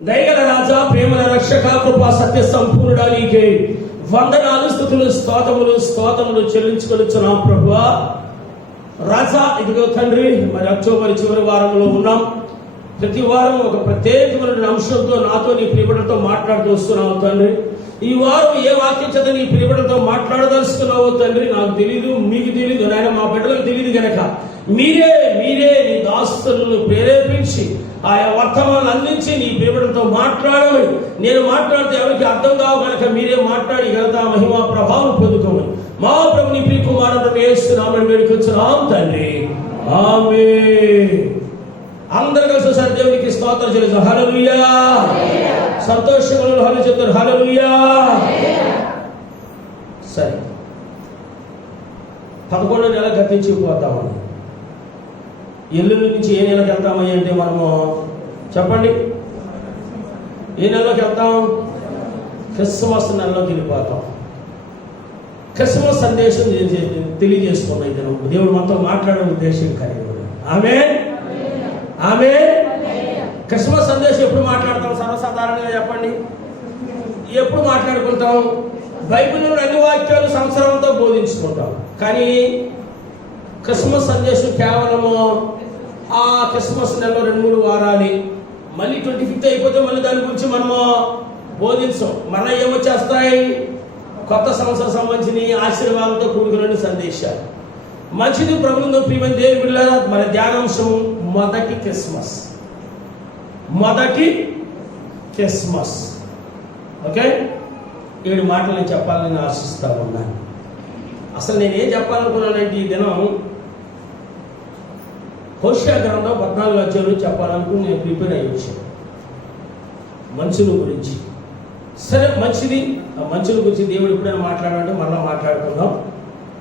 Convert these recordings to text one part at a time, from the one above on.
దయగల రాజా, ప్రేమల రక్షక, కృపా సత్య సంపూర్ణుడా నీకే వందనాలు, స్తుతులు, స్తోత్రములు చెల్లించుకొనిచున్నాం ప్రభువా. రాజా, ఇదిగో తండ్రి, మరి అక్టోబర్ చివరి వారంలో ఉన్నాం. ప్రతి వారం ఒక ప్రత్యేకమైన అంశంతో నాతో నీ ప్రియబిడ్డలతో మాట్లాడుతూ వస్తున్నావు తండ్రి. ఈ వారం ఏ వాక్యం చేత నీ ప్రియబిడ్డలతో మాట్లాడదలుచుకున్నావో తండ్రి నాకు తెలియదు, మీకు తెలియదు నాయన, మా బిడ్డలకు తెలియదు గనక మీరే నీ దాస్తులను ప్రేరేపించి ఆయా వర్తమానాలు అందించి నీ ప్రియబిడ్డలతో మాట్లాడమని, నేను మాట్లాడితే ఎవరికి అర్థం కావు కనుక మీరే మాట్లాడి ఘనత మహిమ ప్రభావం పొందుకోమని మా ప్రభు నీ ప్రియ కుమారుడు యేసునామమున వేడుకొంచున్నాం తండ్రి, ఆమేన్. అందరూ కలిసి ఒకసారి దేవునికి స్తోత్రం చెల్లిద్దాం. హల్లెలూయా. సంతోషములు హల్లెలూయా చెప్తారు. హల్లెలూయా. సరే, 11వ నెల గతించిపోతామని, ఎల్లుండి నుంచి ఏ నెలకు వెళ్తామయ్య అంటే మనము చెప్పండి, ఏ నెలలోకి వెళ్తాం? క్రిస్మస్ నెలలోకి వెళ్ళిపోతాం. క్రిస్మస్ సందేశం తెలియజేసుకున్నాం. ఇతను దేవుడు మనతో మాట్లాడే ఉద్దేశం కలిగి. ఆమేన్, ఆమేన్. క్రిస్మస్ సందేశం ఎప్పుడు మాట్లాడతాం? సర్వసాధారణంగా చెప్పండి, ఎప్పుడు మాట్లాడుకుంటాం? బైబిల్లో అన్ని వాక్యాలు సంవత్సరంతో బోధించుకుంటాం. కానీ క్రిస్మస్ సందేశం కేవలము ఆ క్రిస్మస్ నెలలో 2-3 వారాలు, మళ్ళీ 25th అయిపోతే మళ్ళీ దాని గురించి మనము బోధించాం. మన ఏమొచ్చేస్తాయి? కొత్త సంవత్సరం సంబంధించిన ఆశీర్వాదంతో కూడుకున్న సందేశాలు. మంచిది. ప్రభుత్వం ప్రియమైన దేవుని బిడ్డలారా, మన ధ్యానాంశం మొదటి క్రిస్మస్. ఓకే, 7 మాటలు నేను చెప్పాలని ఆశిస్తా ఉన్నాను. అసలు నేనేం చెప్పాలనుకున్నానంటే ఈ దినం హోషేయ గ్రంథం 14వ అధ్యాయం చెప్పాలనుకుని నేను ప్రిపేర్ అయ్యి వచ్చాను. మనుషుల గురించి. సరే, మంచిది. ఆ మనుషుల గురించి దేవుడు ఎప్పుడైనా మాట్లాడాలంటే మళ్ళీ మాట్లాడుకుందాం.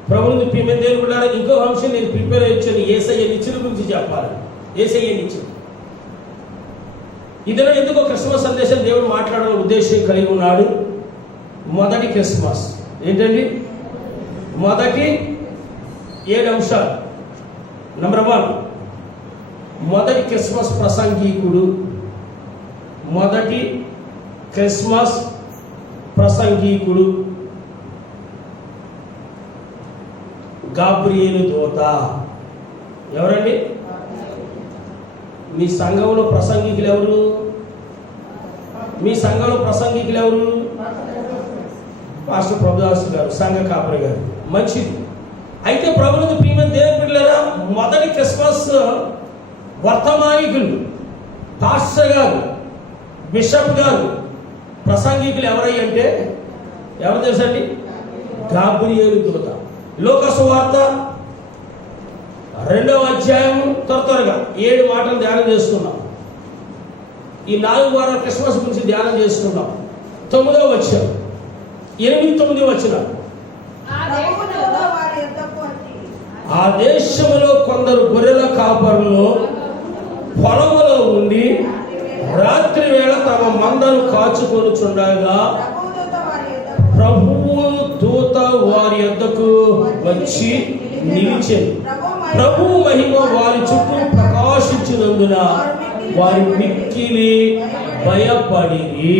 ప్రభువుని ప్రియమైన దేవుని బిడ్డలారా, ఇంకో అంశం నేను ప్రిపేర్ అయ్యి వచ్చాను. యేసయ్య నిత్యుల గురించి చెప్పాలి. యేసయ్య నిత్యుడు. ఇదిలో ఎందుకో క్రిస్మస్ సందేశం దేవుడు మాట్లాడాలని ఉద్దేశం కలిగి ఉన్నాడు. మొదటి క్రిస్మస్ ఏంటండి? మొదటి 7 అంశాలు. నంబర్ 1, మొదటి క్రిస్మస్ ప్రసంగికుడు. మొదటి క్రిస్మస్ ప్రసంగికుడు గాబ్రియేలు దూత. ఎవరండి? మీ సంఘంలో ప్రసంగికులు ఎవరు? మీ సంఘంలో ప్రసంగికులు ఎవరు? పాస్టర్ ప్రభుదాస్ గారు, సంఘ కాపరి గారు. మంచిది. అయితే ప్రభువుని ప్రియమైన దేవుని బిడ్డలారా, మొదటి క్రిస్మస్ వర్తమానికులు, పాస్టర్ గారు, బిషప్ గారు, ప్రసంగికులు ఎవరయ్యి అంటే ఎవరు తెలుసండి? గాబ్రియేలు దూత. లోక సువార్త 2వ అధ్యాయం త్వరగా 7 మాటలు ధ్యానం చేసుకున్నాం. ఈ 4 వారాల క్రిస్మస్ గురించి ధ్యానం చేసుకున్నాం. 9వ వచనం, 8-9 వచనం. ఆ దేశంలో కొందరు గొర్రెల కాపరులు పొలములో ఉండి రాత్రి వేళ తమ మందను కాచుకొనుచుండగా ప్రభువు దూత వారి యొద్దకు వచ్చి నిలిచెను. ప్రభువు మహిమ వారి చుట్టూ ప్రకాశించినందున వారి మిక్కిలి భయపడిరి.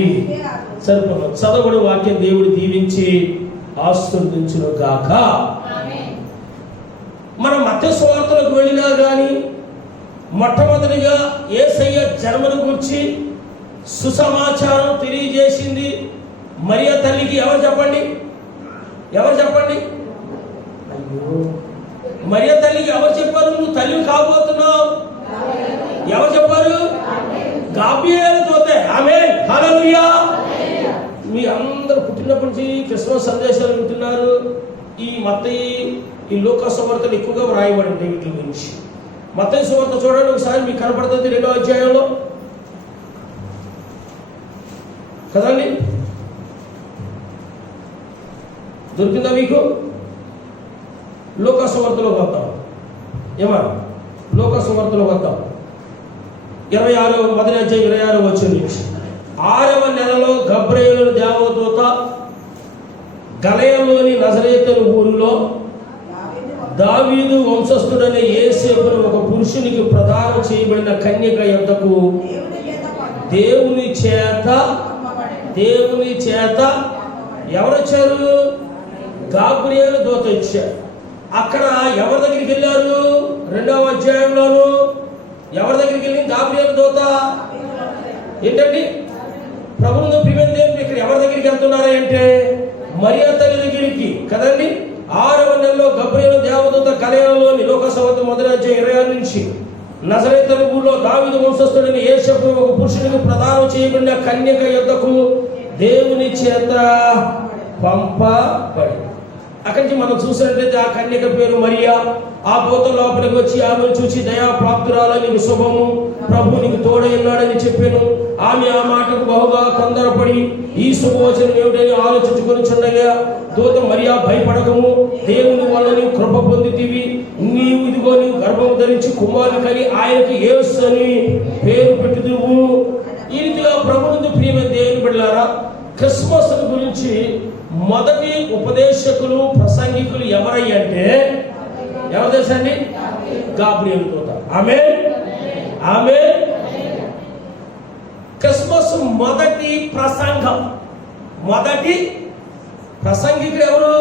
సరిపోదు. చదవడు వాక్యం దేవుడు దీవించి ఆశీర్వదించును గాక. మనం మత్తయి సువార్తలకు వెళ్ళినా కానీ మొట్టమొదటిగా యేసయ్య జన్మను గురించి సుసమాచారం తెలియజేసింది మరియ తల్లికి. ఎవరు చెప్పండి? అయ్యో, మరియ తల్లికి ఎవరు చెప్పారు? నువ్వు తల్లి కాబోతున్నావు. ఎవరు చెప్పారు? గాబ్రియేలు దూత. ఆమేన్, హల్లెలూయా. మీ అందరూ పుట్టినప్పటి నుంచి క్రిస్మస్ సందేశాలు వింటున్నారు. ఈ మత్తయి, ఈ లోక సువార్తలు ఎక్కువగా వ్రాయబడి ఉంటాయి వీటి గురించి. మత్తయి సువార్త చూడండి ఒకసారి, మీకు కనపడుతుంది 2వ అధ్యాయంలో కదండి. దొరికిందా మీకు? లోక సువార్తలోకి వద్దాం. ఏమన్నా లోక సువార్తలోకి వద్దాం. 26వ అధ్యాయం 26వ వచనం నుంచి. 6వ నెలలో గబ్రియేలు దేవదూత గలిలయలోని నజరేతు ఊరిలో దావీదు వంశస్థుడైన యేసేపును ఒక పురుషునికి ప్రదానం చేయబడిన కన్యక యొద్దకు దేవుని చేత ఎవరు వచ్చారు? గాబ్రియేలు దూత వచ్చారు. అక్కడ ఎవరి దగ్గరికి వెళ్ళారు? 2వ అధ్యాయంలోను ఎవరి దగ్గరికి వెళ్ళింది గాబ్రియేలు దూత? ఏంటండి? ప్రభువును ప్రియమైన దేవుడు ఇక్కడ ఎవరి దగ్గరికి వెళ్తున్నారా అంటే మరియా తల్లి దగ్గరికి కదండి. 6వ నెలలో గబ్రియేలు దేవదూత గలిలయలోని లోకసువార్త 1:26 నుంచి నజరేతు ఊరిలో దావీదు వంశస్థుడైన యేసపు ఒక పురుషునికి ప్రదానం చేయబడిన కన్యక యొద్దకు దేవుని చేత పంపబడి. అక్కడి నుంచి మనం చూసినట్లయితే ఆ కన్యక పేరు మరియా. ఆ దూత లోపలికి వచ్చి ఆమెను చూసి దయా ప్రాప్తురాలు, నీకు శుభము, ప్రభు నీకు తోడై ఉన్నాడని చెప్పాను. ఆమె ఆ మాటకు బహుగా తొందరపడి ఈ శుభవచనం ఏమిటని ఆలోచించుకొనిచుండగా దూత మరియా, భయపడకము, దేవుని వల్ల నీవు కృప పొందితివి, నీవు ఇదిగో నీవు గర్భము ధరించి కుమారుని కని ఆయనకి యేసు అని పేరు పెట్టుదువు. ఈ రీతిగా ప్రభువునందు ప్రియమైన దేవుని బిడ్డలారా, క్రిస్మస్ గురించి మొదటి ఉపదేశకులు ప్రసంగికులు ఎవరయ్యంటే ఎవరు తెలుసండి? గాబ్రియేలు దూత. ఆమేన్. క్రిస్మస్ మొదటి ప్రసంగికుడు ఎవరు?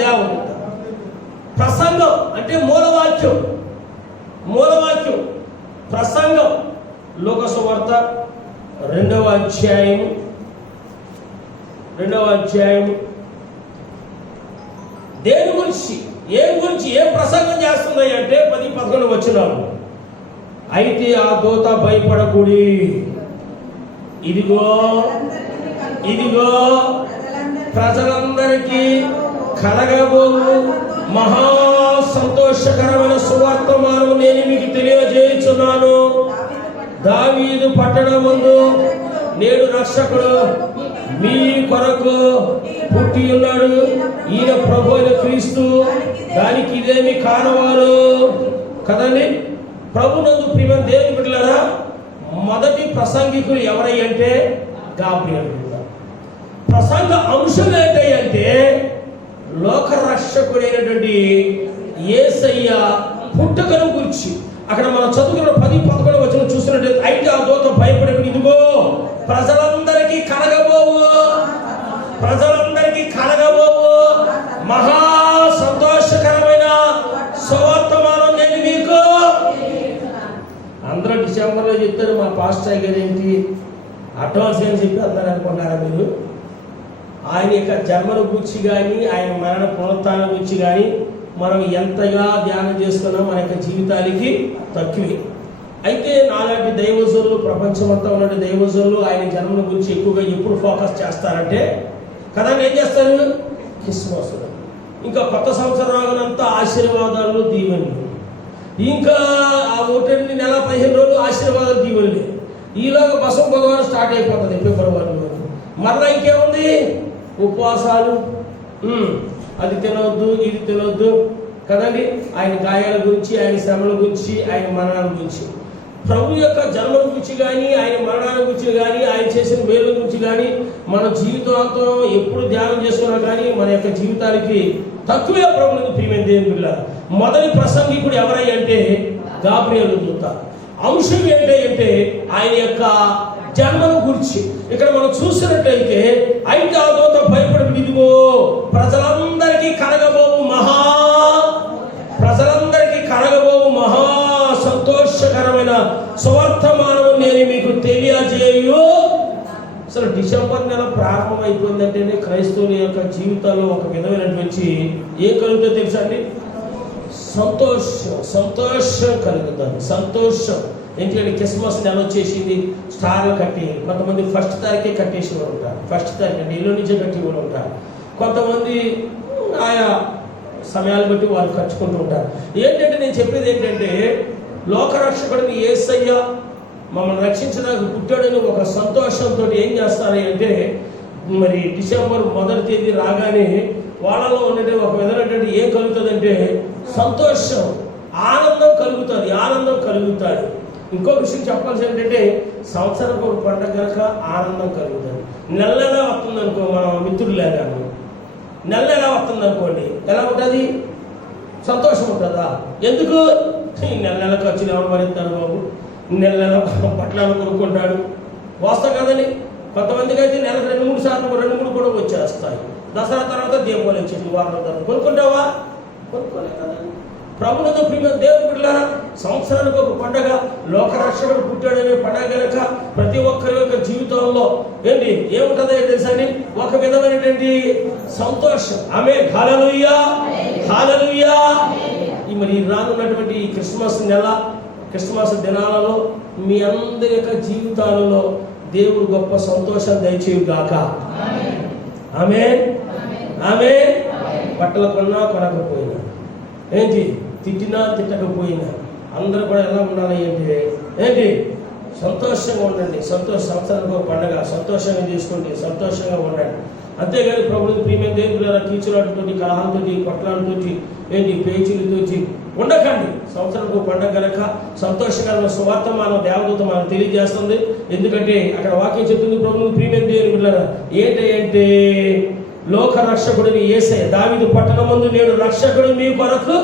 దేవుడు. ప్రసంగం అంటే మూలవాక్యం. ప్రసంగం లోకసువార్త 2వ అధ్యాయం దేని గురించి ఏం ప్రసంగం చేస్తున్నాయి అంటే 10-11 వచనాలు. అయితే ఆ దూత భయపడకుడి, ఇదిగో ప్రజలందరికీ కలగబోవు మహా సంతోషకరమైన సువార్తమానము నేను మీకు తెలియజేయుచున్నాను. దావీదు పట్టణమందు నేడు రక్షకుడు మీ కొరకు పుట్టి ఉన్నాడు. ఈయన ప్రభు అయిన క్రీస్తు. దానికి ఇదేమి కానవారు కదండి. ప్రభునందు ప్రియమైన దేవుని బిడ్డలారా, మొదటి ప్రసంగికులు ఎవరయ్యంటే గాబ్రియేలు. ప్రసంగ అంశం ఏంటంటే లోక రక్షకుడైనటువంటి యేసయ్య పుట్టుకను గురించి. అక్కడ మనం చదువుకున్న 10-11 వచనం చూసినట్లయితే అయితే ఆ దూత భయపడకు, ఇదిగో ప్రజలందరికీ కలగబోవు మహా సంతోషకరమైన సువార్తమానం నేను మీకు. అందరూ డిసెంబర్లో చెప్తారు, మా పాస్టర్ గారు ఏంటి అడ్వాన్స్ అని చెప్పి అందరూ అనుకుంటారా మీరు? ఆయన యొక్క జన్మను గురించి కానీ ఆయన మరణ పునరుత్థానం గురించి కానీ మనం ఎంతగా ధ్యానం చేసుకున్నాం మన యొక్క జీవితానికి తక్కువే. అయితే నాలాంటి దైవజనులు, ప్రపంచమంతా ఉన్న దైవజనులు ఆయన జన్మను గురించి ఎక్కువగా ఎప్పుడు ఫోకస్ చేస్తారంటే కదా ఏం చేస్తారు? క్రిస్మస్. ఇంకా కొత్త సంవత్సరం రాగనంతా ఆశీర్వాదాలు, దీవెనలు. ఇంకా ఆ 1 నెల 15 రోజులు ఆశీర్వాదాలు, దీవెనలే. ఈలోగా బసం బుధవారం స్టార్ట్ అయిపోతుంది, ఫిబ్రవరి. మరలా ఇంకేముంది? ఉపవాసాలు, అది తినవద్దు, ఇది తినవద్దు కదండి. ఆయన గాయాల గురించి, ఆయన శ్రమల గురించి, ఆయన మరణాల గురించి, ప్రభు యొక్క జన్మల గురించి కానీ, ఆయన మరణాల గురించి కానీ, ఆయన చేసిన మేలు గురించి కానీ మన జీవితాంతం ఎప్పుడు ధ్యానం చేసుకున్నా కానీ మన యొక్క జీవితానికి తక్కువే. ప్రభువుని ప్రియమైన దేవుని బిడ్డలారా, మొదటి ప్రసంగికుడు ఎవరయ్యంటే గాబ్రియేలు దూత. అంశం ఏంటంటే ఆయన యొక్క జన్మను గురించి. ఇక్కడ మనం చూసినట్లయితే అయితే ఆ దూత భయపడకు, ఇదిగో ప్రజలందరికీ కలగబోవు మహా సంతోషకరమైన సువార్తమానము నేను మీకు తెలియజేయు. అసలు డిసెంబర్ నెల ప్రారంభం అయిపోయిందంటేనే క్రైస్తవుల యొక్క జీవితాల్లో ఒక విధమైనటువంటి ఏం కలుగుతుందో తెలుసా అండి? సంతోషం కలుగుతుంది. సంతోషం ఎందుకంటే క్రిస్మస్ నెల వచ్చేసింది, స్టార్లు కట్టి కొంతమంది 1వ తారీఖే కట్టేసి వాళ్ళు ఉంటారు. 1వ తారీఖు అంటే ఇల్లు నుంచే కట్టి వాళ్ళు ఉంటారు. కొంతమంది ఆయా సమయాలు బట్టి వారు ఖర్చుకుంటూ ఉంటారు. ఏంటంటే నేను చెప్పేది ఏంటంటే లోకరక్షకుడిని యేసయ్య మమ్మల్ని రక్షించడానికి పుట్టాడని ఒక సంతోషంతో ఏం చేస్తారు అంటే మరి డిసెంబర్ 1వ తేదీ రాగానే వాళ్ళలో ఉన్నట్టు ఒక విధమైనటువంటి ఏం కలుగుతుందంటే సంతోషం, ఆనందం కలుగుతుంది. ఇంకో విషయం చెప్పాల్సి ఏంటంటే సంవత్సరానికి ఒక పండుగ కనుక ఆనందం కలుగుతుంది. నెలలా వస్తుంది అనుకో, మనం మిత్రులు లేదా నెల వస్తుంది అనుకోండి, ఎలా ఉంటుంది? సంతోషం ఉంటుందా? ఎందుకు? ఈ నెల ఖర్చులు ఎవరు భరిస్తారు బాబు? నెల బట్టలు కొనుక్కుంటాడు, వాస్తవం కదండి. కొంతమందికి అయితే నెలకు 2-3 సార్లు 2-3 కూడా వచ్చేస్తాయి. దసరా తర్వాత దీపావళి వచ్చేది వారం తర్వాత కొనుక్కుంటావా? కొనుక్కోలే కదా. ప్రభుత్వ ప్రియ దేవుని బిడ్డలారా, సంవత్సరానికి ఒక పండగ, లోకరక్షకుడు పుట్టాడనే పండగ కనుక ప్రతి ఒక్కరి యొక్క జీవితంలో ఏముంటుందో తెలుసా అండి? ఒక విధమైనటువంటి సంతోషం. ఆమేన్, హల్లెలూయా, హల్లెలూయా. మరి రానున్నటువంటి ఈ క్రిస్మస్ నెల, క్రిస్మస్ దినాలలో మీ అందరి యొక్క జీవితాలలో దేవుడు గొప్ప సంతోషం దయచేయుగాక. ఆమేన్, ఆమేన్. బట్టలు కొన్నా కొనకపోయినా, తిట్టినా తిట్టకపోయినా అందరూ కూడా ఎలా ఉండాలి సంతోషంగా ఉండండి. సంవత్సరానికి ఒక పండగ, సంతోషంగా చేసుకోండి, సంతోషంగా ఉండండి. అంతేగాని ప్రభుత్వ ప్రియమైన దేవుల కీచులాటతో, కలహాలతో, కొట్లాలతో, పేచీలతో ఉండకండి. సంవత్సరానికి ఒక పండగ కనుక సంతోషకరమైన సువార్త మనం దేవదూత మనం తెలియజేస్తుంది. ఎందుకంటే అక్కడ వాక్యం చెప్తుంది, ప్రభుత్వ ప్రియమైన దేవుల ఏంటంటే లోక రక్షకుడిని యేసయ్య, దావీదు పట్టణమందు నేడు రక్షకుడు మీ కొరకు.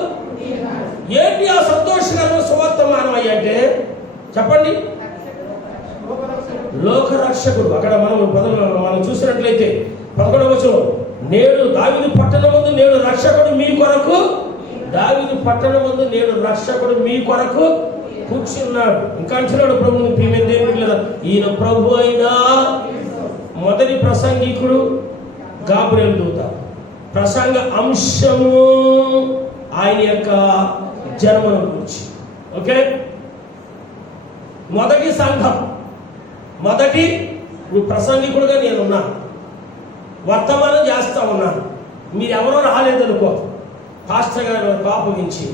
ఏంటి ఆ సంతోషకరమైన సువర్తమానం అయ్యంటే చెప్పండి? లోక రక్షకుడు. అక్కడ మనం చూసినట్లయితే 11వ వచనం, నేడు దావీదు పట్టణమందు నేడు రక్షకుడు మీ కొరకు. దావీదు పట్టణమందు నేడు రక్షకుడు మీ కొరకు కూర్చున్నాడు. ఇంకా అంటున్నాడు ప్రభువుని ప్రియమైన దేవుని లేదా, ఈయన ప్రభు అయినా మొదటి ప్రసంగికుడు గాబ్రియల్ దూత. ప్రసంగ అంశము ఆయన యొక్క జన్మను గురించి. ఓకే, మొదటి సంఘం, మొదటి ప్రసంగికుడుగా నేనున్నాను, వర్తమానం చేస్తా ఉన్నాను. మీరెవరో రాలేదనుకో, పాస్టర్ గారు కాపగించి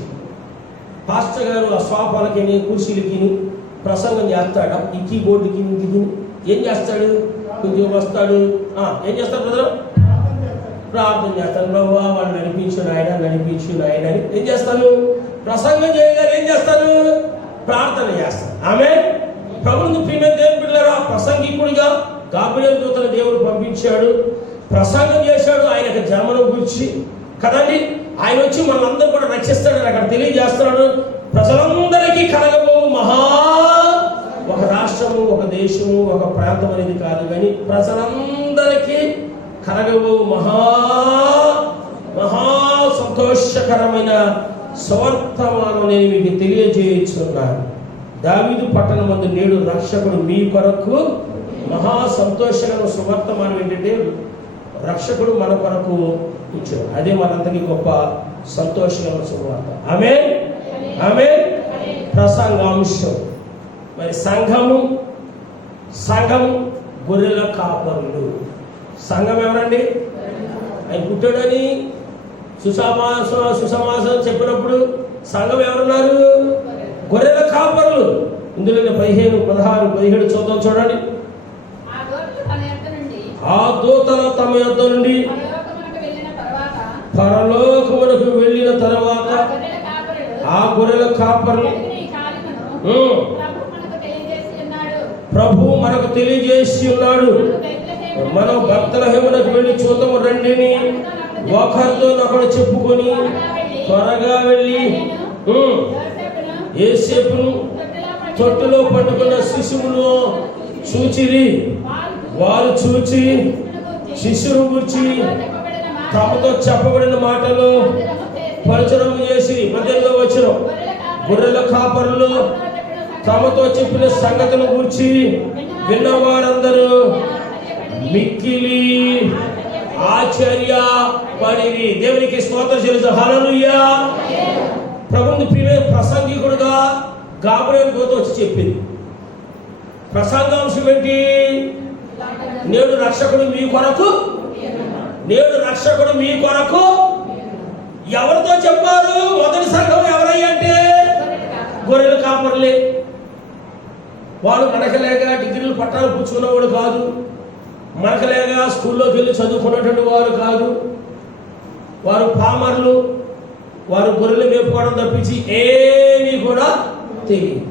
పాస్టర్ గారు ఆ సోఫాలకి కుర్చీలకి ప్రసంగం చేస్తాడు. ఈ కీబోర్డుకి ఇంటికి ఏం చేస్తాడు? కొంచెం వస్తాడు, ఏం చేస్తాడు బ్రదర్? ప్రార్థన చేస్తాను. ప్రభు వాళ్ళు నడిపించు నాయన, నడిపించు నాయన అని ఏం చేస్తాను? ప్రసంగం చేయగానే ఏం చేస్తాను? ప్రార్థన చేస్తాను. ఆమేన్. ప్రభువుని ప్రియమైన దేవుని బిడ్డలారా, ప్రసంగికుడిగా గాబ్రియల్ దూతను దేవుడు పంపించాడు, ప్రసంగం చేశాడు ఆయన యొక్క జన్మను గురించి కదండి. ఆయన వచ్చి మనందరూ కూడా రక్షిస్తాడని అక్కడ తెలియజేస్తున్నాడు. ప్రజలందరికీ కలగబో ఒక రాష్ట్రము, ఒక దేశము, ఒక ప్రాంతం అనేది కాదు, కానీ ప్రజలందరికీ కలగబో మహా సంతోషకరమైన సువర్తమానం నేను మీకు తెలియజేయుచున్నాను. దావీదు పట్టణమందు నేడు రక్షకుడు మీ కొరకు. మహా సంతోషకరమైన సువర్తమానం ఏంటంటే రక్షకుడు మన కొరకు ఇచ్చాడు. అదే మనందరికీ గొప్ప సంతోషకరమైన సువార్త. ఆమేన్, ఆమేన్. ప్రసంగాంశం. మరి సంఘము గొర్రెల కాపరులు. సంఘం ఎవరండి? ఆయన పుట్టాడని సుసమాసం చెప్పినప్పుడు సంఘం ఎవరున్నారు? గొర్రెల కాపరులు. ఇందులో 15, 16, 17 చూద్దాం. చూడండి. ఆ దూతల తమ యొద్ద నుండి పరలోకమునకు వెళ్ళిన తర్వాత ఆ గొర్రెల కాపరులు ప్రభు మనకు తెలియజేసి ఉన్నాడు, మనం బెత్లెహేమునకు వెళ్ళి చూద్దాము రండిని ఒకరితో ఒకడు చెప్పుకొని త్వరగా వెళ్ళి యోసేపును తొట్టులో పట్టుకున్న శిశువును చూచిరి. వారు చూచి శిశువును గురించి తమతో చెప్పబడిన మాటలు పరిచయం చేసి మధ్యలో వచ్చిన గొర్రెల కాపరులు తమతో చెప్పిన సంగతుల గురించి విన్నవారందరూ మిక్కిలి ఆశ్చర్యపడిరి. దేవునికి స్తోత్రం చెల్లిస్తూ హల్లెలూయా. ప్రభువుని ప్రియ ప్రసంగికుడుగా గాబ్రియల్ దూత వచ్చి చెప్పింది. ప్రసంగాంశం ఏంటి? నేడు రక్షకుడు మీ కొరకు. నేడు రక్షకుడు మీ కొరకు. ఎవరితో చెప్పారు? మొదటి సంఘం ఎవరయ్యంటే గొర్రెల కాపరులే. వాడు మనకలేక డిగ్రీలు పట్టాలు పుచ్చుకున్నవాడు కాదు, మనకలేక స్కూల్లోకి వెళ్ళి చదువుకున్నటువంటి వారు కాదు. వారు పామర్లు. వారు గొర్రెలు మేపుకోవడం తప్పించి ఏమీ కూడా తెలియదు.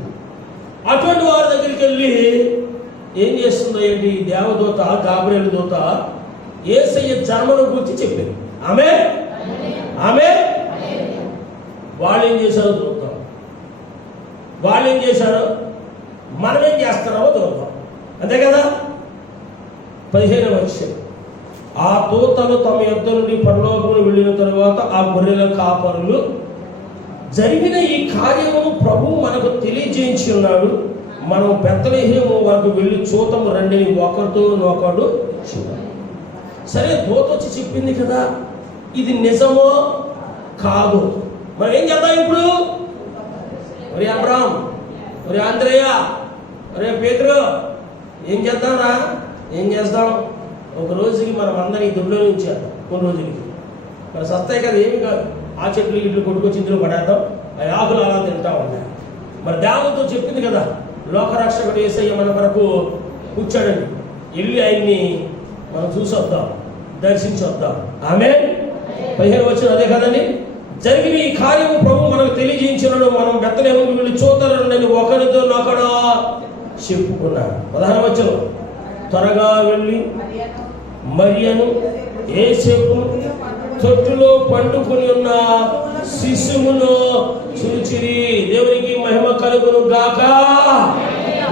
అటువంటి వారి దగ్గరికి వెళ్ళి ఏం చేస్తుందో ఏంటి? దేవదూత గాబ్రియల్ దూత యేసయ్య జన్మను గురించి చెప్పింది. ఆమేన్, ఆమేన్. వాళ్ళు ఏం చేశారో చూద్దాం. వాళ్ళు ఏం చేశారో మనం ఏం చేస్తున్నామో చూద్దాం. అంతే కదా. 15వ వచనం, ఆ దూతలు తమ యొద్ద నుండి పరలోకమును వెళ్ళిన తరువాత ఆ గొర్రెల కాపరులు జరిగిన ఈ కార్యము ప్రభువు మనకు తెలియజేయించి ఉన్నాడు, మనం బెత్లెహేము వరకు వెళ్ళి చూతము రండిని ఒకరితో ఒకడు చూడాలి. సరే, దూత వచ్చి చెప్పింది కదా, ఇది నిజమో కాదు, మనం ఏం చేద్దాం ఇప్పుడు? ఒరే అబ్రామ్, ఒరే ఆంద్రేయ, ఒరే పేతురు, ఏం చేద్దాంరా? ఏం చేస్తాం? ఒక రోజుకి మనం అందరం ఈ దుడ్లో ఉంచారు, కొన్ని రోజులకి మరి సస్తాయి కదా, ఏమి కాదు. ఆ చెట్లు ఇట్లు కొట్టుకొచ్చి ఇందులో పడేద్దాం, ఆ ఆకులు అలా తింటా ఉన్నాయి. మరి దేవునితో చెప్పింది కదా, లోకరక్షకుడు యేసయ్య మన వరకు కూర్చాడండి, వెళ్ళి ఆయన్ని మనం చూసి వద్దాం, దర్శించి వద్దాం. ఆమేన్. 15వ వచనం అదే కదండి, జరిగిన ఈ కార్యము ప్రభు మనకు తెలియజేయించినాడు, మనం బెత్లెహేముకు వెళ్ళి చూద్దారని ఒకరితో ఒకడు చెప్పుకున్నాడు. 16వ వచనం, త్వరగా వెళ్ళి మరియను యేసేపును తొట్టులో పండుకొని ఉన్న శిశువును చూచిరి. దేవునికి మహిమ కలుగును గాక.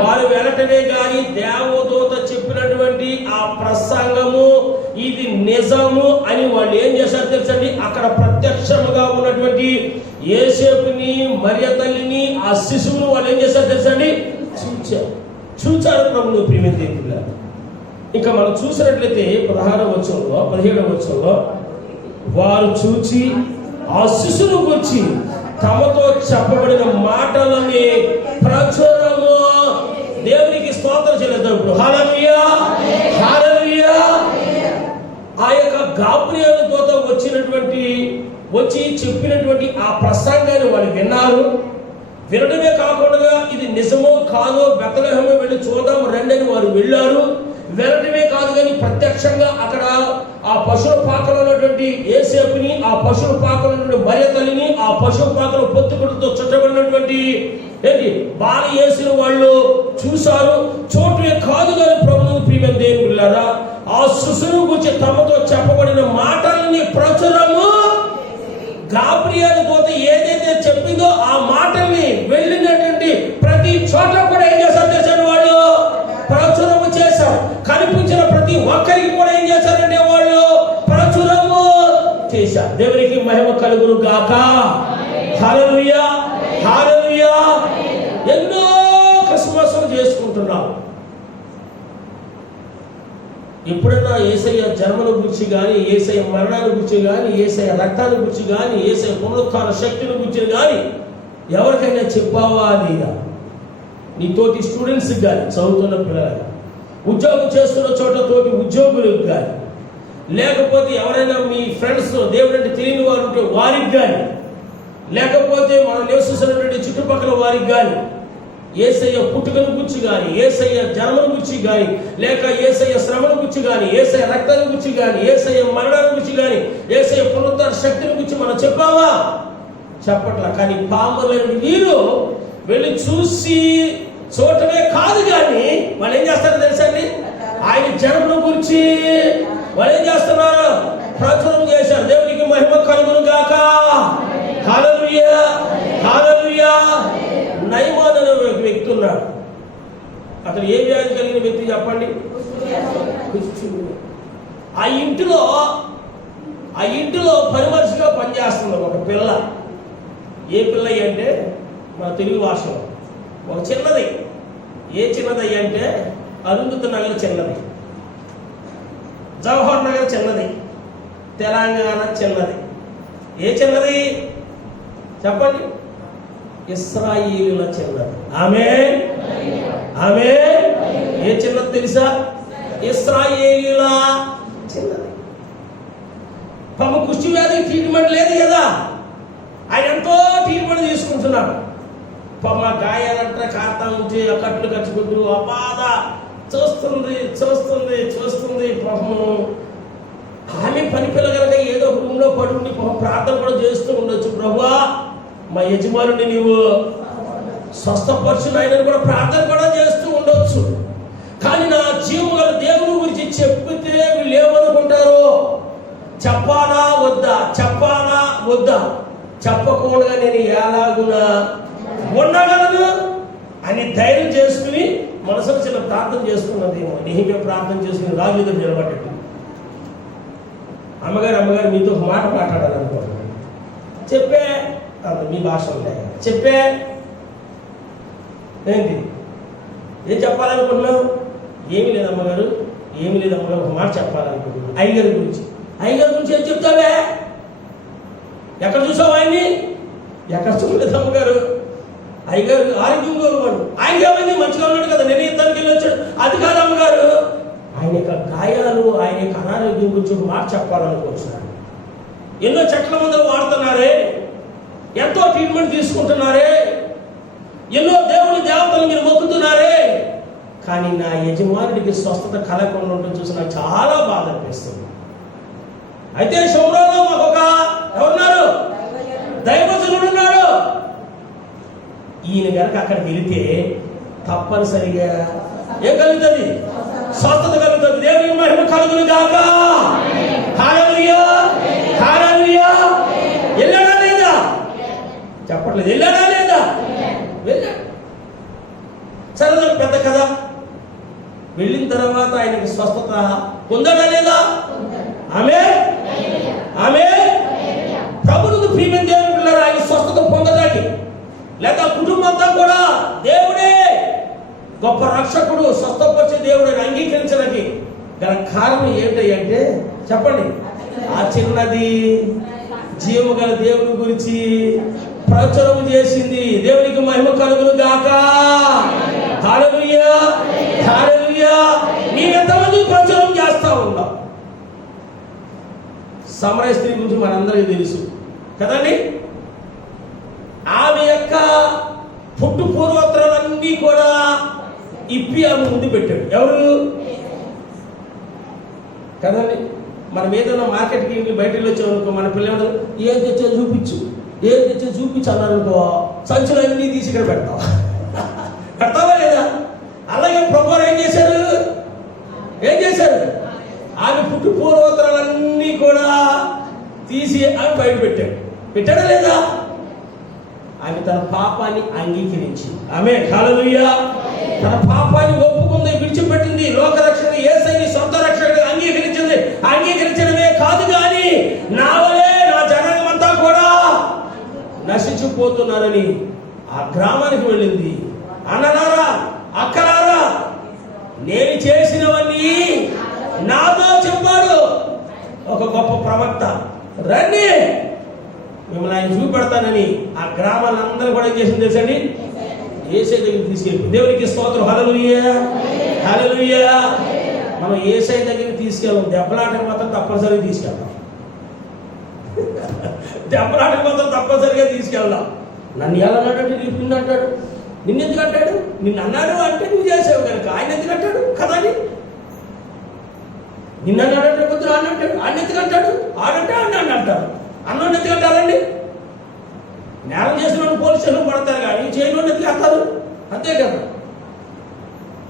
వారు వెనటనే గాని దేవదూత చెప్పినటువంటి ఆ ప్రసంగము ఇది నిజము అని వాళ్ళు ఏం చేశారు తెలుసండి, అక్కడ ప్రత్యక్షముగా ఉన్నటువంటి యేసేపుని, మరియ తల్లిని, ఆ శిశువును వాళ్ళు ఏం చేశారు తెలుసండి, చూచారు ప్రభువు ప్రియమైన దేవుడా. ఇంకా మనం చూసినట్లయితే 16వ వచనంలో 17వ వచనంలో, వారు చూచి ఆ శిశువును గురించి తమతో చెప్పబడిన మాటలని ప్రచురము. దేవునికి స్తోత్రం చెల్లిద్దాం ఇప్పుడు. హల్లెలూయా, హల్లెలూయా. ఆ యొక్క గాబ్రియేలు దూత వచ్చి చెప్పినటువంటి ఆ ప్రసంగాన్ని వాళ్ళు విన్నారు. వినడమే కాకుండా ఇది నిజమో కాదో బెత్లెహేము వెళ్ళి చూద్దాం రండి అని వారు వెళ్ళారు. వెళ్ళడమే కాదు కానీ ప్రత్యక్షంగా అక్కడ ఆ పశువుల పాకలో ఉన్నటువంటి యేసేపుని, ఆ పశువుల పాకలో ఉన్నటువంటి మరియ తల్లిని, ఆ పశువుల పాకలో పొత్తుకుడితో చుట్టబడినటువంటి బాల యేసుని వాళ్ళు చూశారు. చూడటమే కాదు కానీ ప్రభువు ప్రియమైన దేవులారా, ఆ శిశువును గురించి తమతో చెప్పబడిన మాటలని ప్రచురము. గాబ్రియేలు దూత ఏదైతే చెప్పిందో ఆ మాటల్ని వెళ్ళినటువంటి ప్రతి చోట కూడా ఏం చేశారు తెలుసండి, వాళ్ళు ప్రచురము చేశారు. కనిపించిన ప్రతి ఒక్కరికి కూడా ఏం చేశారంటే వాళ్ళు ప్రచురము చేశారు. దేవునికి మహిమ కలుగును గాక. హల్లెలూయా, హల్లెలూయా. ఎన్నో క్రిస్మస్లు చేసుకుంటున్నాం. ఎప్పుడైనా యేసయ్య జన్మను గురించి కానీ, యేసయ్య మరణాన్ని గురించి కానీ, యేసయ్య రక్తాన్ని గురించి కానీ, యేసయ్య పునరుత్థాన శక్తిని గురించి కానీ ఎవరికైనా చెప్పావా? లేదా నీ తోటి స్టూడెంట్స్కి కానీ, చదువుతున్న పిల్లలు, ఉద్యోగం చేస్తున్న చోట తోటి ఉద్యోగులకు కానీ, లేకపోతే ఎవరైనా మీ ఫ్రెండ్స్ దేవుడంటే తెలియని వారు ఉంటే వారికి కానీ, లేకపోతే మనం నివసిస్తున్నటువంటి చుట్టుపక్కల వారికి కానీ యేసయ్య పుట్టుకను గురించి కానీ, యేసయ్య జన్మను గురించి కానీ, లేక యేసయ్య శ్రమను గురించి కానీ, యేసయ్య రక్తాన్ని గురించి కానీ, యేసయ్య మరణాన్ని గురించి కానీ, యేసయ్య పునరుద్ధరణ శక్తిని గురించి మనం చెప్పావా? చెప్పట్లా. కానీ పాములైన వీరు వెళ్ళి చూసి చూడటమే కాదు కానీ వాళ్ళు ఏం చేస్తారో తెలుసా అండి, ఆయన జన్మను గురించి వాళ్ళు ఏం చేస్తున్నారు, ప్రచురం చేశారు. దేవునికి మహిమ కలుగును గాక. హల్లెలూయా, హల్లెలూయా. నయమాన్ అనే వ్యక్తి ఉన్నాడు. అతను ఏ వ్యాధి కలిగిన వ్యక్తి చెప్పండి? ఆ ఇంటిలో పని మనిషిగా పనిచేస్తుంది ఒక పిల్ల. ఏ పిల్ల అంటే మన తెలుగు భాషలో ఒక చిన్నది. ఏ చిన్నది అంటే అరుంధతి నగర్ చిన్నది, జవహర్ నగర్ చిన్నది, తెలంగాణ చిన్నది. ఏ చిన్నది చెప్పండి? ఇశ్రాయేలుల చిన్నది. ఆమేన్, ఆమేన్. ఏ చిన్నది తెలుసా? ఇశ్రాయేలుల చిన్నది. పాప కుష్టి వ్యాధికి ట్రీట్మెంట్ లేదు కదా, ఆయన ఎంతో ట్రీట్మెంట్ తీసుకుంటున్నాడు. పాప గాయాలంటే కారుతా ఉంటే కట్లు కట్టుకుంటూ ఆ బాధ చూస్తుంది చూస్తుంది చూస్తుంది. పాపము ఆమె పని పిల్ల కనుక ఏదో రూమ్లో పడుండి ప్రార్థన కూడా చేస్తూ ఉండొచ్చు. ప్రభువా మా యజమానుని నీవు స్వస్థపరచు ఆయనను కూడా ప్రార్థన కూడా చేస్తూ ఉండొచ్చు. కానీ నా జీవముల దేవుని గురించి చెప్పితే వీళ్ళు ఏమనుకుంటారు? చెప్పాలా వద్దా, చెప్పాలా వద్దా? చెప్పకుండా నేను ఎలాగునా ఉండగలను? అని ధైర్యం చేసుకుని మనసులో చిన్న ప్రార్థన చేసుకున్నదేమో. నెహెమ్యా ప్రార్థన చేసుకుని రాజు ఎదురు నిలబడ్డట్టు. అమ్మగారు మీతో ఒక మాట మాట్లాడాలనుకోండి. చెప్పే మీ భాష ఉంటాయి. చెప్పే ఏంటి ఏం చెప్పాలనుకుంటున్నావు? ఏమీ లేదు అమ్మగారు ఒక మాట చెప్పాలనుకుంటున్నాను అయ్యగారి గురించి. అయ్యగారి గురించి ఏం చెప్తావే? ఎక్కడ చూసావు ఆయన్ని? ఎక్కడ చూడలేదు అమ్మగారు. అయ్యగారు ఆరోగ్యం కోరుకోడు. ఆయన ఏమైంది? మంచిగా ఉన్నాడు కదా, నేను యుద్ధానికి వెళ్ళి వచ్చాడు. అది కాదు అమ్మగారు, ఆయన యొక్క గాయాలు, ఆయన యొక్క అనారోగ్యం గురించి ఒక మాట చెప్పాలనుకుంటున్నాను. ఎన్నో చెట్ల మందులు వాడుతున్నారే, ఎంతో ట్రీట్మెంట్ తీసుకుంటున్నారే, ఎన్నో దేవుని దేవతలు మీరు మొక్కుతున్నారే, కానీ నా యజమానుడికి స్వస్థత కలగకుండా ఉంటుంది చూసి నాకు చాలా బాధ అనిపిస్తుంది. అయితే షోమ్రోలో మాకు ఒక ఎవరున్నారు? దైవజనుడు ఉన్నాడు. ఈయన కనుక అక్కడికి వెళితే తప్పనిసరిగా ఏం కలుగుతుంది? స్వస్థత కలుగుతుంది. దేవుని మహిమ కలుగును గాక. హల్లెలూయా, హల్లెలూయా. వెళ్ళాడా లేదా? చెప్పట్లేదు. వెళ్ళాడా లేదా? వెళ్ళాడు. సరే, పెద్ద కదా. వెళ్ళిన తర్వాత ఆయనకి స్వస్థత పొందాడా లేదా? ఆమె ప్రభువుకు ప్రియమైన దేవుని పిల్లలు ఆయన స్వస్థత పొందడానికి, లేక కుటుంబం అంతా కూడా దేవుడే గొప్ప రక్షకుడు, స్వస్థపరిచే దేవుడు అంగీకరించడానికి గల కారణం ఏంటంటే చెప్పండి. ఆ చిన్నది జీవము గల దేవుని గురించి ప్రచురం చేసింది. దేవునికి మహిమ కలుగును గాక. హల్లెలూయా, హల్లెలూయా. నీవెంతమంది ప్రచురం చేస్తా ఉన్నావు? సమరయ స్త్రీ గురించి మనందరికీ తెలుసు కదండి. ఆమె యొక్క పుట్టు పూర్వోత్తరాలన్నీ కూడా ఇప్పి ఆమె ముందు పెట్టాడు. ఎవరు కదండి. మనం ఏదైనా మార్కెట్కి వెళ్ళి బయటకు వచ్చామనుకో, మన పిల్లలు ఏం తెచ్చో చూపించు అన్నారనుకో, సంచులు అన్నీ తీసి ఇక్కడ పెడతావా లేదా? అలాగే ప్రభువారు ఏం చేశారు? ఆమె పుట్టు పూర్వోత్తరాలన్నీ కూడా తీసి ఆమె బయట పెట్టాడా లేదా? ఆమె తన పాపాన్ని అంగీకరించి, ఆమె హల్లెలూయా, తన పాపాన్ని ఒప్పుకుంది, విడిచిపెట్టింది. లోక రక్షణ యేసయ్యని సొంత రక్షకుడిగా అంగీకరించింది. అంగీకరించడమే కాదు కానీ నా వలే నా జనాంగం అంతా కూడా నశించిపోతున్నారని ఆ గ్రామానికి వెళ్ళింది. అన్నలారా, అక్కలారా, నేను చేసినవన్నీ నాతో చెప్పాడు ఒక గొప్ప ప్రవక్త. రండి, మిమ్మల్ని ఆయన చూపెడతానని ఆ గ్రామాలందరూ కూడా ఏం చేసింది తెలుసండి? యేసయ్య దగ్గరికి తీసుకెళ్ళి. దేవునికి స్తోత్రం. హల్లెలూయా, హల్లెలూయా. మనం యేసయ్య దగ్గరికి తీసుకెళ్ళాం. దెబ్బలాటకు మాత్రం తప్పనిసరిగా తీసుకెళ్తాం. దెబ్బలాటకు మాత్రం తప్పనిసరిగా తీసుకెళ్దాం. నన్ను ఎలా అన్నాడు? నిన్ను అంటాడు. నిన్నెందుకు అంటాడు? నిన్ను అన్నాడు అంటే నువ్వు చేసావు కనుక. ఆయన ఎందుకు అంటాడు కదండి? నిన్న అన్నాడంటే పొద్దున అన్నంటాడు. ఆయన ఎందుకు అంటాడు? ఆడంటే అన్నాడు అంటారు. అన్నోడు ఎందుకు అంటారండి? నేరం చేసిన పోలీస్ స్టేషన్ పడతారు కానీ చేయడం ఎందుకు అంటారు? అంతే కదా.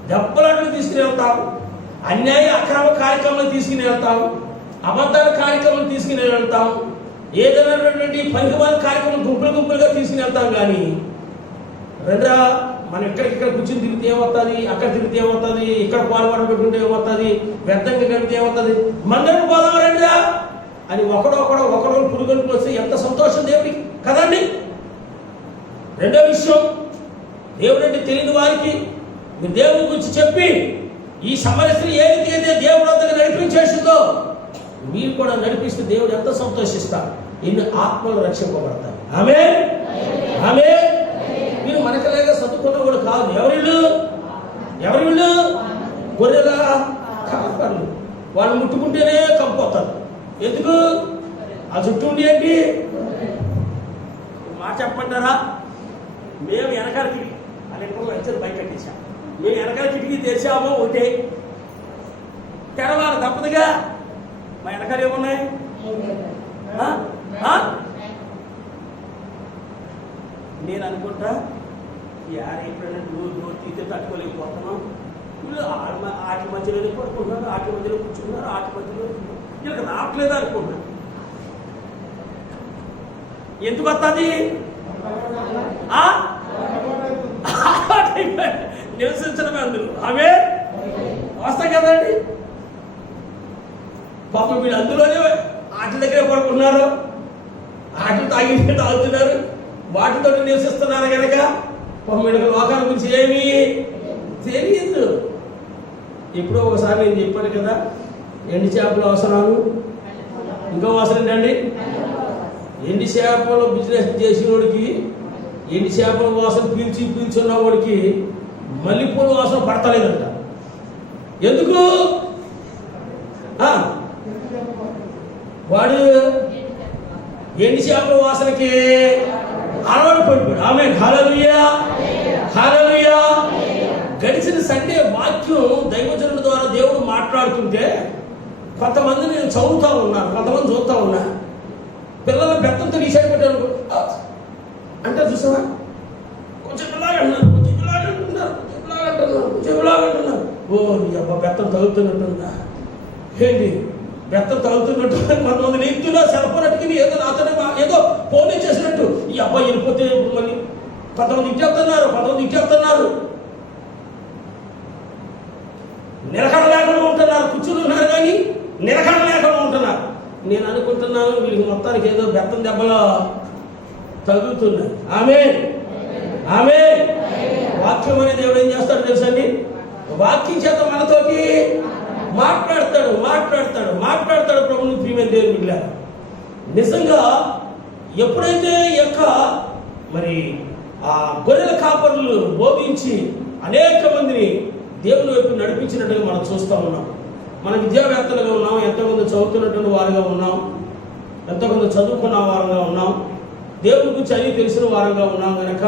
దెబ్బలాటలు తీసుకుని వెళ్తాం, అన్యాయ అక్రమ కార్యక్రమాలు తీసుకుని వెళ్తాం, అబద్ధాల కార్యక్రమాలు తీసుకుని వెళ్తాం, ఏదైనా పనికిమాల కార్యక్రమం గుంపులుగా తీసుకుని వెళ్తాం. కానీ రెండ్రా మనం ఇక్కడ కూర్చొని తిరిగితే ఏమవుతుంది, అక్కడ తిరిగితే ఏమవుతుంది, ఇక్కడ పాల్గొన పెట్టుకుంటే ఏమవుతుంది, వ్యర్థంగా కలిపితే ఏమవుతుంది, మందరం పోదాం రండిరా అని ఒకడో పురుగులకు వస్తే ఎంత సంతోషం దేవుడికి కదండి. రెండో విషయం, దేవుడు అంటే తెలియని వారికి మీరు దేవుడి గురించి చెప్పి ఈ సమరస్త్రీ ఏ రీతి అయితే దేవుడు అంతగా నడిపించేసిందో మీరు కూడా నడిపిస్తే దేవుడు ఎంత సంతోషిస్తారు. ఎన్ని ఆత్మలు రక్షింపబడతాయి. ఆమె మీరు మనకలాగా చదువుకున్న కూడా కాదు. ఎవరి వీళ్ళు గొర్రెల కాపర్లు. వాళ్ళు ముట్టుకుంటేనే కంపోతారు. ఎందుకు? ఆ చుట్టూ ఉండి ఏంటి మాట చెప్పంటారా? మేము వెనకాల కిటికీ వచ్చారు, బయట కట్టేసాం. మేము వెనకాల కిటికీ తెరిచామో ఒకటే తెరవాలి తప్పదుగా. మా వెనకాల ఏమున్నాయి? నేను అనుకుంటా ఎప్పుడైనా డోర్ తీస్తే తట్టుకోలేకపోతున్నాం. వీళ్ళు ఆటి మధ్యలోనే పడుకుంటున్నారు, ఆటి మధ్యలో కూర్చున్నారు, ఆటి మధ్యలో వీళ్ళకి రావట్లేదు అనుకుంటున్నారు. ఎందుకు వస్తుంది? నివసించడమే అందులో. ఆమె వస్తాం కదండి. పాపం వీళ్ళు అందులోనే ఆటల దగ్గర పడుకున్నారు, ఆటలు తాగుతున్నారు, వాటితో నివసిస్తున్నారు కనుక పాపం వీళ్ళకి లోకాల గురించి ఏమీ తెలియదు. ఎప్పుడో ఒకసారి నేను చెప్పాను కదా, ఎండి చేపల అవసరాలు ఇంకో అవసరం ఏంటండి. ఎండి చేపలు బిజినెస్ చేసేవాడికి, ఎండి చేపల వాసన పీల్చున్న వాడికి మల్లెపూల వాసన పడతలేదంట. ఎందుకు? వాడు ఎండి చేపల వాసనకి అలవాటు పడిపోయాడు. ఆమె హల్లెలూయా, హల్లెలూయా. గడిచిన సండే వాక్యం దైవజనుల ద్వారా దేవుడు మాట్లాడుతుంటే కొంతమంది నేను చదువుతా ఉన్నాను, కొంతమంది చూస్తూ ఉన్నా. పిల్లల బెత్తంతో విషయం పెట్టాను అంటే చూసావా, కొంచెం ఇలాగంటున్నారు, కొంచెం ఇలాగంటున్నారు, కొంచెం ఇలాగంటున్నారు. ఓ నీ అబ్బా బెత్తం తగులుతున్నట్టుందా ఏంటి, బెత్తం తగులుతున్నట్టు. కొంతమంది నీతులో సెలపనట్టుకి ఏదో నాతోనే ఏదో ఫోన్ చేసినట్టు ఈ అబ్బాయి వెళ్ళిపోతే మళ్ళీ కొంతమంది ఇచ్చేస్తున్నారు, కొంతమంది ఇచ్చేస్తున్నారు. నిలకడ లేకుండా ఉంటున్నారు, కూర్చుని ఉన్నారు కానీ నిలకడ లేకుండా ఉంటున్నారు. నేను అనుకుంటున్నాను వీళ్ళకి మొత్తానికి ఏదో బెత్తం దెబ్బలో తగులుతున్నాయి. ఆమేన్, ఆమేన్. వాక్యం అనే దేవుడు ఏం చేస్తాడు తెలుసండి, వాక్యం చేత మనతోటి మాట్లాడతాడు. ప్రభువుని ప్రియమైన దేవుని బిడ్డ, నిజంగా ఎప్పుడైతే మరి ఆ గొర్రెల కాపరులు బోధించి అనేక మందిని దేవుని వైపు నడిపించినట్టుగా మనం చూస్తూ ఉన్నాం. మన విద్యావేత్తలుగా ఉన్నాం, ఎంతమంది చదువుతున్నటువంటి వారుగా ఉన్నాం, ఎంతమంది చదువుకున్న వారంగా ఉన్నాం, దేవుని గురించి అన్ని తెలిసిన వారంగా ఉన్నాం. కనుక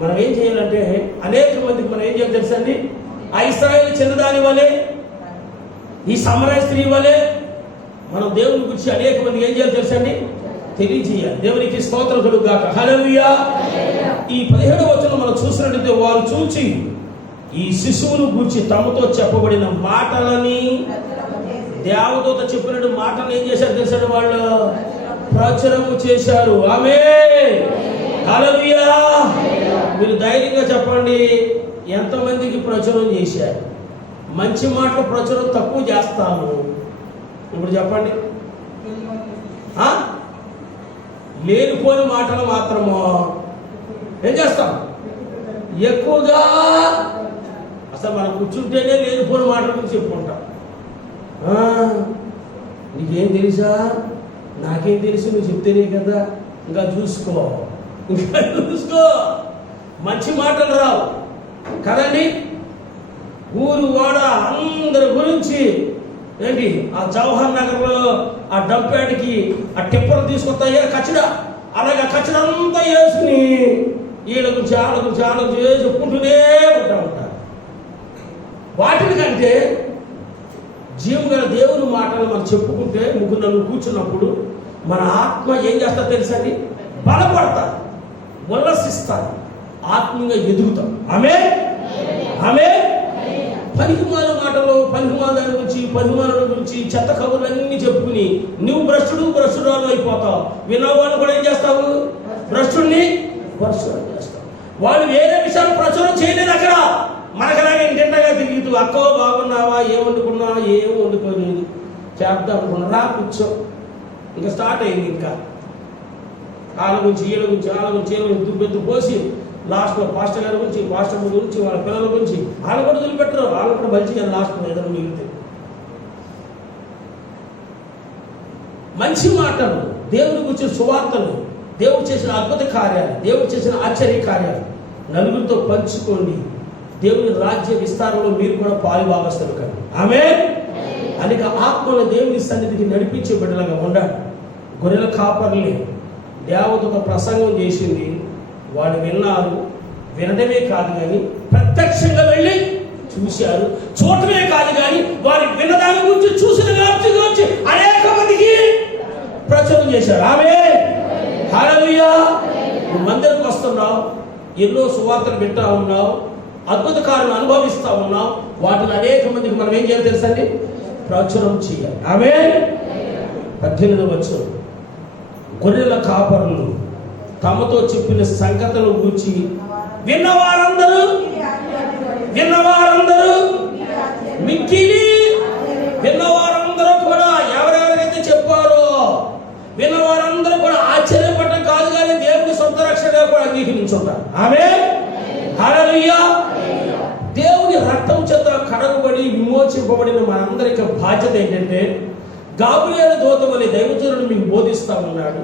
మనం ఏం చేయాలంటే అనేక మందికి మనం ఏం చేయాలి తెలుసండి, ఆ ఇశ్రాయేలు చిన్నదాని వలె, ఈ సమరయ స్త్రీ వలె మనం దేవుని గురించి అనేక మందికి ఏం చేయాలి తెలుసండి, తెలియజేయాలి. దేవునికి స్తోత్రం కలుగుగాక. హల్లెలూయా. ఈ 17వ వచనం మనం చూసినట్లయితే, వారు చూచి ఈ శిశువును గురించి తమతో చెప్పబడిన మాటలని, దేవదూత చెప్పినట్టు మాటలు ఏం చేశారు తెలుసండి, వాళ్ళు ప్రచురము చేశారు. ఆమేన్, హల్లెలూయా. మీరు ధైర్యంగా చెప్పండి, ఎంతమందికి ప్రచురం చేశారు? మంచి మాటలు ప్రచురం తక్కువ చేస్తాము. ఇప్పుడు చెప్పండి, లేనిపోని మాటలు మాత్రము ఏం చేస్తాం ఎక్కువగా. అసలు మనం కూర్చుంటేనే లేనిపోని మాటల గురించి చెప్పుకుంటాం. నీకేం తెలుసా, నాకేం తెలుసు, నువ్వు చెప్తేనే కదా, ఇంకా చూసుకో. మంచి మాటలు రావు కదండి. ఊరు వాడ అందరి గురించి ఏంటి, ఆ జవహర్ నగర్లో ఆ డంప్యాడ్కి ఆ టిప్పలు తీసుకొస్తాయే కచ్చడా, అలాగే కచ్చడా అంతా వేసుకుని వీళ్ళ గురించి వాళ్ళ గురించి చెప్పుకుంటూనే ఉంటారు. వాటిని కంటే జీవం గల దేవుని మాటలు మనం చెప్పుకుంటే, ముగ్గురు నలుగురు కూర్చున్నప్పుడు మన ఆత్మ ఏం చేస్తా తెలుసండి, బలపడతా, ఉల్లసిస్తారు, ఆత్మీయంగా ఎదుగుతాం. ఆమేన్, ఆమేన్. పనికిమాల మాటలు, పనికిమాల గురించి, పనికిమాల గురించి చెత్త కబుర్లన్నీ చెప్పుకుని నువ్వు భ్రష్టురాలు అయిపోతావు. విన్నవాళ్ళు కూడా ఏం చేస్తావు, భ్రష్టుడిని భ్రష్టురాలు చేస్తావు. వాళ్ళు వేరే విషయాలు ప్రచురం చేయలేదు. అక్కడ మనకలాగే ఇంటింటగా తిరుగుతూ, అక్కో బాగున్నావా, ఏం వండుకున్నావా, ఏం వండుకోలేదు, చేద్దాం అనుకున్నా, రా కూర్చో. ఇంకా స్టార్ట్ అయింది. ఇంకా వాళ్ళ గురించి వీళ్ళ గురించి దుబ్బెత్తు పోసి లాస్ట్లో పాస్టర్ గారి గురించి, పాస్టర్ గురించి, వాళ్ళ పిల్లల గురించి వాళ్ళు కూడా వదిలిపెట్టరు. వాళ్ళు కూడా మంచిగా లాస్ట్లో ఏదైనా మిగిలితే. మంచి మాటలు, దేవుని గురించి సువార్తలు, దేవుడు చేసిన అద్భుత కార్యాలు, దేవుడు చేసిన ఆశ్చర్య కార్యాలు నలుగురితో పంచుకోండి. దేవుని రాజ్య విస్తారంలో మీరు కూడా పాలుభాగస్తులు కండి. ఆమేన్. అనేక ఆత్మను దేవుని సన్నిధికి నడిపించే బిడ్డలుగా ఉండాలి. గొర్రెల కాపర్లే దేవదూత ప్రసంగం చేసింది, వాళ్ళు విన్నారు. వినడమే కాదు కానీ ప్రత్యక్షంగా వెళ్ళి చూశారు. చూడటమే కాదు కానీ వారి విన్నదాని గురించి, చూసిన గురించి అనేక మందికి ప్రచురం చేశారు. ఆమేన్, హల్లెలూయా. నువ్వు మందిరకు వస్తున్నావు, ఎన్నో సువార్తలు వింటా ఉన్నావు, అద్భుత కార్యాలను అనుభవిస్తా ఉన్నావు. వాటిని అనేక మందికి మనం ఏం చేయాలి తెలుసండి, ప్రచురం చేయాలి. ఆమేన్. 18వ వచనం, గొర్రెల కాపరులు తమతో చెప్పిన సంగతుల గురించి విన్నవారందరూ విన్నవారందరూ మిక్కిలి, విన్నవారందరూ కూడా ఎవరెవరికైతే చెప్పారో విన్నవారందరూ కూడా ఆశ్చర్యపడటం కాదు కానీ దేవుని సొంత రక్షణగా కూడా అంగీకరించుంటారు. ఆమేన్, హల్లెలూయా. దేవుని రక్తం చేత కడగబడి విమోచింపబడిన మనందరికి బాధ్యత ఏంటంటే, గాబ్రియేలు దూత వలె దైవజనుడు మీకు బోధిస్తా ఉన్నాడు.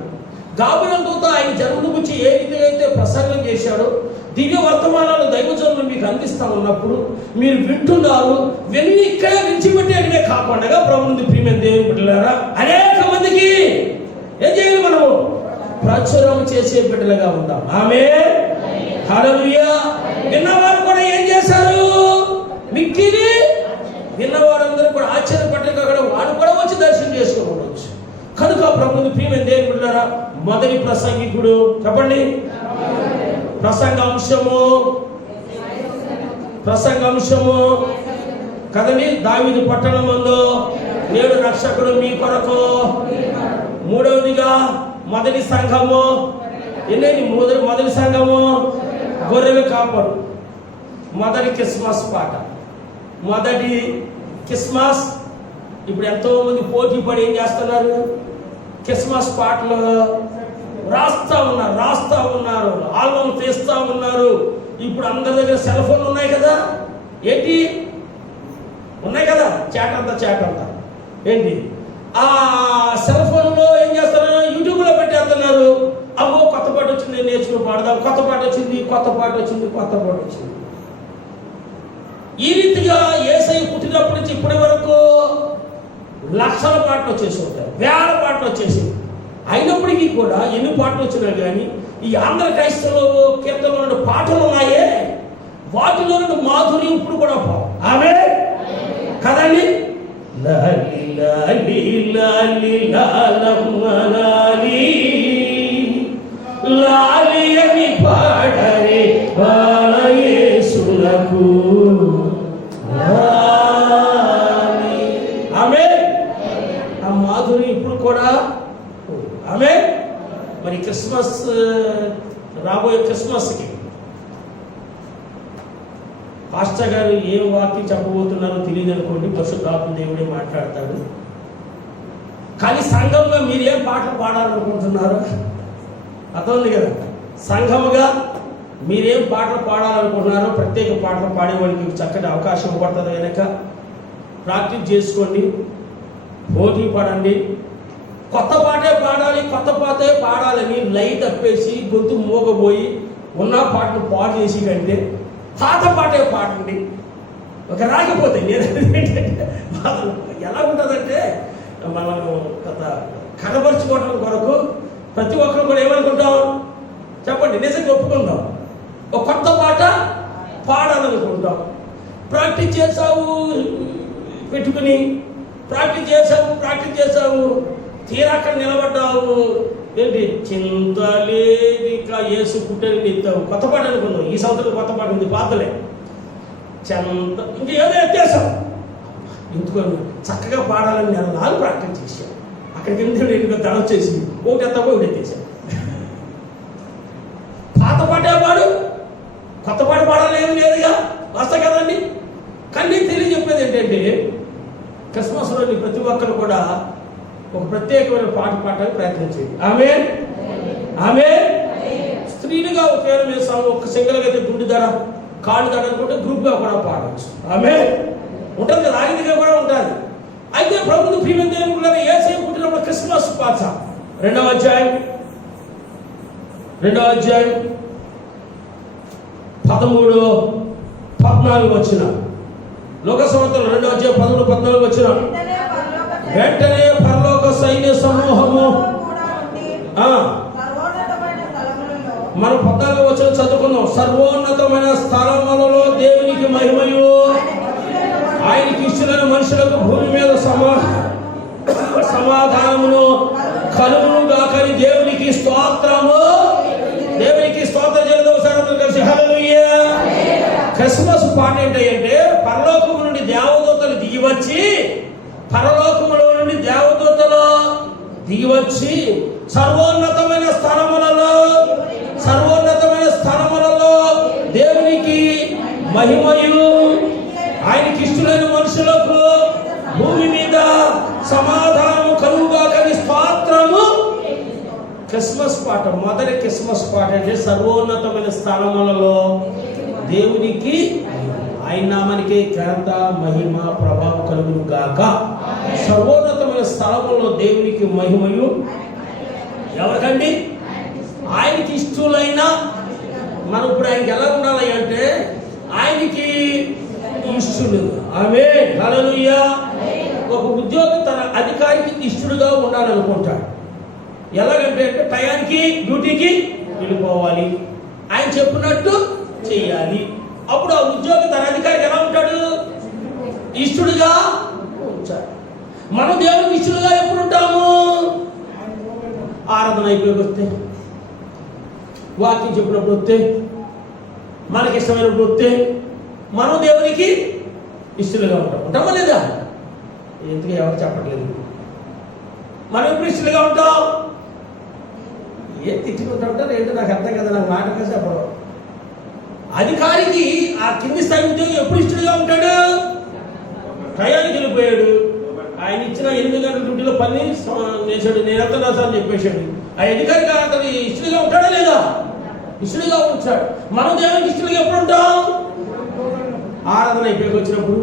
గాబ్రియేలు దూత ఆయన జన్మను గురించి ఏ రీతిగా అయితే ప్రసంగం చేశాడో దివ్య వర్తమానాలు దైవజనులు మీకు అందిస్తా ఉన్నప్పుడు మీరు వింటున్నారు. విని ఇక్కడే విడిచిపెట్టేటనే కాకుండా ప్రభువుని ప్రియమైన దేవుని బిడ్డలారా అనేక మందికి ఏం చేయాలి, మనము ప్రచురం చేసే బిడ్డలుగా ఉందాం. ఆమేన్, హల్లెలూయా. విన్నవారు కూడా ఏం చేశారు, మిక్కిలి విన్నవారందరూ కూడా ఆశ్చర్యపడ్డాక అక్కడ వాడు కూడా వచ్చి దర్శనం చేసుకోవచ్చు. కనుక ప్రభువుని ప్రియమైన దేవుని బిడ్డలారా మొదటి ప్రసంగికుడు చెప్పండి, ప్రసంగాంశము కదండి. దావీదు పట్టణమందు నేడు రక్షకుడు మీ కొరకు. మూడవదిగా మొదటి సంఘము. ఎన్ని మొదటి సంఘము? గొర్రెల కాపరు. మొదటి క్రిస్మస్ పాట, మొదటి క్రిస్మస్. ఇప్పుడు ఎంతో మంది పోటీ పడి ఏం చేస్తున్నారు, క్రిస్మస్ పాటలు రాస్తా ఉన్నారు, ఆల్బమ్ తీస్తా ఉన్నారు. ఇప్పుడు అందరి దగ్గర సెల్ ఫోన్లు ఉన్నాయి కదా, ఏంటి ఉన్నాయి కదా, చాట్ అంతా ఏంటి ఆ సెల్ ఫోన్లో ఏం చేస్తున్నారు, యూట్యూబ్లో పెట్టేస్తున్నారు. అమ్మో కొత్త పాట వచ్చింది, నేర్చుకుని పాడదాం, కొత్త పాట వచ్చింది. ఈ రీతిగా యేసయ్య పుట్టినప్పటి నుంచి ఇప్పటి వరకు లక్షల పాటలు వచ్చేసి ఉంటాయి, వేల పాటలు వచ్చేసి. అయినప్పటికీ కూడా ఎన్ని పాటలు వచ్చినా కానీ ఈ ఆంధ్ర క్రైస్తవ కీర్తనలో పాటలు ఉన్నాయే, వాటిలో మాధుర్యం ఇప్పుడు కూడా ఆమేన్ కదండి. లాలి లాలి లాలి లాలమ్మ లాలి లాలి అని పాడరే బాలయేసులకు. ఆమేన్. ఆ మాధుర్యం ఇప్పుడు కూడా ఆమేన్. మరి క్రిస్మస్ రాబోయే క్రిస్మస్కి పాస్టర్ గారు ఏం వాక్యం చెప్పబోతున్నారో తెలియదు అనుకోండి, పరిశుద్ధాత్మ దేవుడే మాట్లాడతాడు. కానీ సంఘంగా మీరు ఏం పాటలు పాడాలనుకుంటున్నారు అర్థమైంది కదా. సంఘముగా మీరేం పాటలు పాడాలనుకుంటున్నారో ప్రత్యేక పాటలు పాడేవాళ్ళకి చక్కటి అవకాశం ఇవ్వబడుతుంది కనుక ప్రాక్టీస్ చేసుకోండి, పోటీ పడండి. కొత్త పాటే పాడాలని లైట్ తప్పేసి గొంతు మోగబోయి ఉన్న పాటను పాడు చేసి కంటే పాత పాటే పాడండి. ఒక రాకపోతే ఎలా ఉంటుందంటే, మనం కనబరుచుకోవడం కొరకు ప్రతి ఒక్కరు కూడా ఏమనుకుంటాం చెప్పండి, నిజంగా ఒప్పుకుందాం. ఒక కొత్త పాట పాడాలనుకుంటాం. ప్రాక్టీస్ చేసావు పెట్టుకుని, ప్రాక్టీస్ చేసావు తీరాక నిలబడ్డావు. ఏంటి చింత లేదిక యేసు పుట్టని ఎత్తావు. కొత్త పాట అనుకున్నావు, ఈ సంవత్సరం కొత్త పాట ఉంది, పాతలే ఇంకేదో ఎత్తేసాం. ఎందుకని చక్కగా పాడాలని నెలలు ప్రాక్టీస్ చేశాను. అక్కడికి ఎందుకు దడ వచ్చేసి ఒకటి ఎత్తావు, ఒకటి ఎత్తేసాను. పాత పాటే పాడు, కొత్త పాట పాడాలి ఏమి లేదుగా, వస్తా కదండి. కానీ తెలియజెప్పేది ఏంటంటే, క్రిస్మస్ రోజు ప్రతి ఒక్కరు కూడా ఒక ప్రత్యేకమైన పాట పాడడానికి ప్రయత్నం చేయండి. ఆమేన్. స్త్రీలుగా ఒకవేళ మీరు ఒక సింగిల్గా అయితే గుండె ధర కాళ్ళు ధర అనుకుంటే గ్రూప్గా కూడా పాడవచ్చు. ఆమేన్ ఉంటుంది కదా, ఆగిదిగా కూడా ఉంటుంది. అయితే ప్రభుత్వ ప్రియమైన దేవుని యేసయ్య పుట్టినప్పుడు క్రిస్మస్ పాట రెండవ అధ్యాయం 13-14 వచ్చిన లోక సంవత్సరం 2వ అధ్యాయం 13-14 వచ్చిన వెంటనే పరలోక సైన్య సమూహము మనం 14 వచ్చిన చదువుకుందాం. సర్వోన్నతమైన స్థలములలో దేవునికి మహిమయు, ఆయనకి ఇష్టమైన మనుషులకు భూమి మీద సమాధానమును కలుగును గాకని దేవునికి స్తోత్రము. దేవునికి స్తోత్రం చేద్దాం కలిసి హల్లెలూయా. క్రిస్మస్ పాట ఏంటంటే, పరలోకము నుండి దేవదూతలు దిగివచ్చి సర్వోన్నతమైన స్థలములలో దేవునికి మహిమయు ఇష్టలైన మనుషులకు భూమి మీద సమాధానము కలుగుగాకని స్తోత్రము. క్రిస్మస్ పాట, మొదటి క్రిస్మస్ పాట అంటే సర్వోన్నతమైన స్థానములలో దేవునికి ఆయన నామానికి ఘనత మహిమ ప్రభావం కలుగును గాక. సర్వోన్నతమైన స్థలములో దేవునికి మహిమయు ఎవరికండి? ఆయనకి ఇష్టలైన. మనం ఇప్పుడు ఆయనకి ఎలా ఉండాలి అంటే ఆయనకి ఇష్టలు. ఆమేన్, హల్లెలూయా. ఒక ఉద్యోగి తన అధికారికి ఇష్టడుగా ఉండాలనుకుంటాడు. ఎలాగంటే టయానికి డ్యూటీకి వెళ్ళిపోవాలి, ఆయన చెప్పినట్టు చేయాలి. అప్పుడు ఆ ఉద్యోగి తన అధికారికి ఎలా ఉంటాడు? ఇష్టడుగా ఉంటాడు. మనం దేవునికి ఇష్టడుగా ఎప్పుడు ఉంటాము? ఆరాధన అయిపోయి వస్తే, వాక్యం చెప్పినప్పుడు వస్తే, మనకి ఇష్టమైనప్పుడు వస్తే మనం దేవునికి ఇష్టలుగా ఉంటాం. ఉంటామా లేదా? ఎందుకు ఎవరు చెప్పట్లేదు? మనం ఎప్పుడు ఇష్టలుగా ఉంటాం? ఏం తిట్టుకుంటా ఉంటారు ఏంటో నాకు అర్థం కదా. నాకు మాట కలిసి చెప్పడం. అధికారికి ఆ కింది స్థాయి ఉద్యోగి ఎప్పుడు ఇష్టలుగా ఉంటాడు? టయానికి వెళ్ళిపోయాడు, ఆయన ఇచ్చిన 8 గంటల డ్యూటీలో పని చేశాడు, నేను ఎంత రాసాను చెప్పేశాడు. ఆ అధికారికి అతను ఇష్టలుగా ఉంటాడా లేదా? ఇష్టలుగా ఉంచాడు. మనం దేవునికి ఇష్టలుగా ఎప్పుడు ఉంటాం? ఆరాధన అయిపోయి వచ్చినప్పుడు,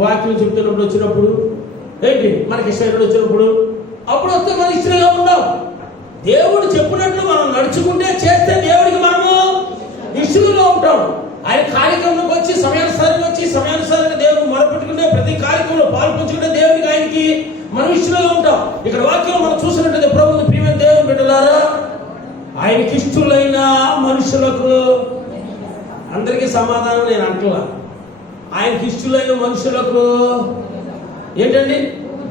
వాక్యం చెప్తున్నప్పుడు వచ్చినప్పుడు, ఏంటి మనకి ఇష్టం వచ్చినప్పుడు, అప్పుడు వస్తే మనం ఇష్టలుగా ఉన్నాం. దేవుడు చెప్పినట్లు మనం నడుచుకుంటే చేస్తే దేవుడికి మనము ఇష్టలుగా ఉంటాం. ఆయన కార్యక్రమంలోకి వచ్చి సమయానుసారంగా దేవుడు మొరపెట్టుకుంటే ప్రతి కార్యక్రమంలో పాల్పంచుకుంటే దేవుడికి ఆయనకి మనం ఇష్టలుగా ఉంటాం. ఇక్కడ వాక్యం మనం చూసినట్లయితే ప్రభువుని ప్రియమైన దేవుని బిడ్డలారా, ఆయనకి ఇష్టలైన మనుషులకు, అందరికీ సమాధానం నేను అంటున్నా, ఆయనకి ఇష్టలైన మనుషులకు ఏంటండి?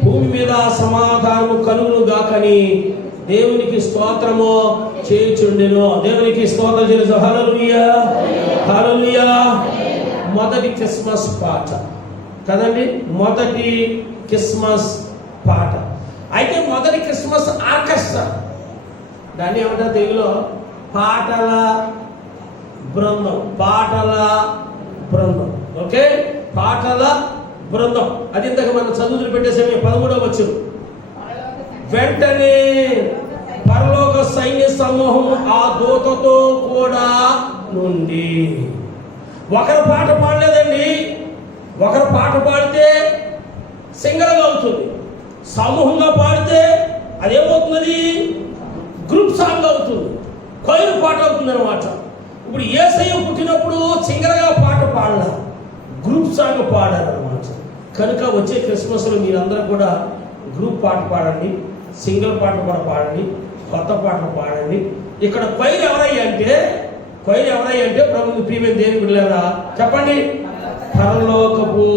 భూమి మీద సమాధానము కలుగును గాకని దేవునికి స్తోత్రము చేయుచుండెను. దేవునికి స్తోత్రం చేసు. హల్లెలూయా, హల్లెలూయా. మొదటి క్రిస్మస్ పాట కదండి, మొదటి క్రిస్మస్ పాట. అయితే మొదటి క్రిస్మస్ ఆర్కెస్ట్రా, దాన్ని ఏమంటారు తెలుగులో? పాటల బృందం. పాటల బృందం. ఓకే, పాటల బృందం. అది ఇంతకు మనం చదువులు పెట్టేసామే 13వ వచనం. వెంటనే పరలోక సైన్య సమూహం ఆ దూతతో కూడా నుండి. ఒకరు పాట పాడలేదండి. ఒకరు పాట పాడితే సింగల్గా అవుతుంది, సమూహంగా పాడితే అదేమవుతుంది? గ్రూప్ సాంగ్ అవుతుంది, కొయిర్ పాట అవుతుంది అనమాట. ఇప్పుడు యేసయ్య పుట్టినప్పుడు సింగల్గా పాట పాడాల, గ్రూప్ సాంగ్ పాడాలన్నమాట. కనుక వచ్చే క్రిస్మస్లో మీరందరూ కూడా గ్రూప్ పాట పాడండి, సింగిల్ పాట కూడా పాడండి, కొత్త పాటలు పాడండి. ఇక్కడ కొయిర్ ఎవరయ్యా అంటే ప్రభువుని ప్రియమైన దేవుని బిడ్డలారా చెప్పండి, పరలోకపు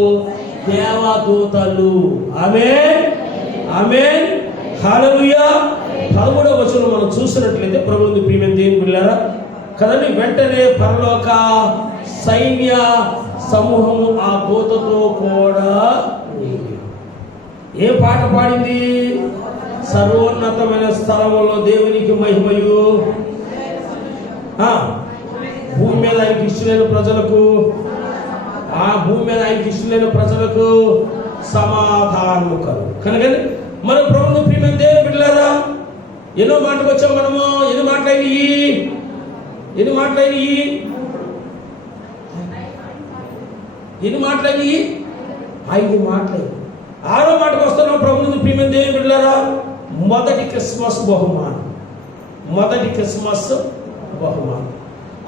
దేవదూతలు. ఆమేన్, ఆమేన్, హల్లెలూయా. 13వ వచనం మనం చూసినట్లయితే ప్రభువుని ప్రియమైన దేవుని బిడ్డలారా కదండి, వెంటనే పరలోక సైన్య సమూహము ఆ దూతతో కూడా. ఏ పాట పాడింది? సర్వోన్నతమైన స్థలములో దేవునికి మహిమయు, భూమి మీద ఆయనకి ఇష్టమైన ప్రజలకు, ఆ భూమి మీద ఆయనకి ఇష్టమైన ప్రజలకు సమాధానము కలుగు. కనుక మనం ప్రభువుని ప్రియమైన దేవుని బిడ్డలారా ఎన్నో మాటకు వచ్చాం మనము. ఎన్ని మాటలైనవి? 5 మాటలైనవి. 6వ మాటకు వస్తున్నాం. ప్రభువుని ప్రియమైన దేవుని బిడ్డలారా, మొదటి క్రిస్మస్ బహుమానం. మొదటి క్రిస్మస్ బహుమానం.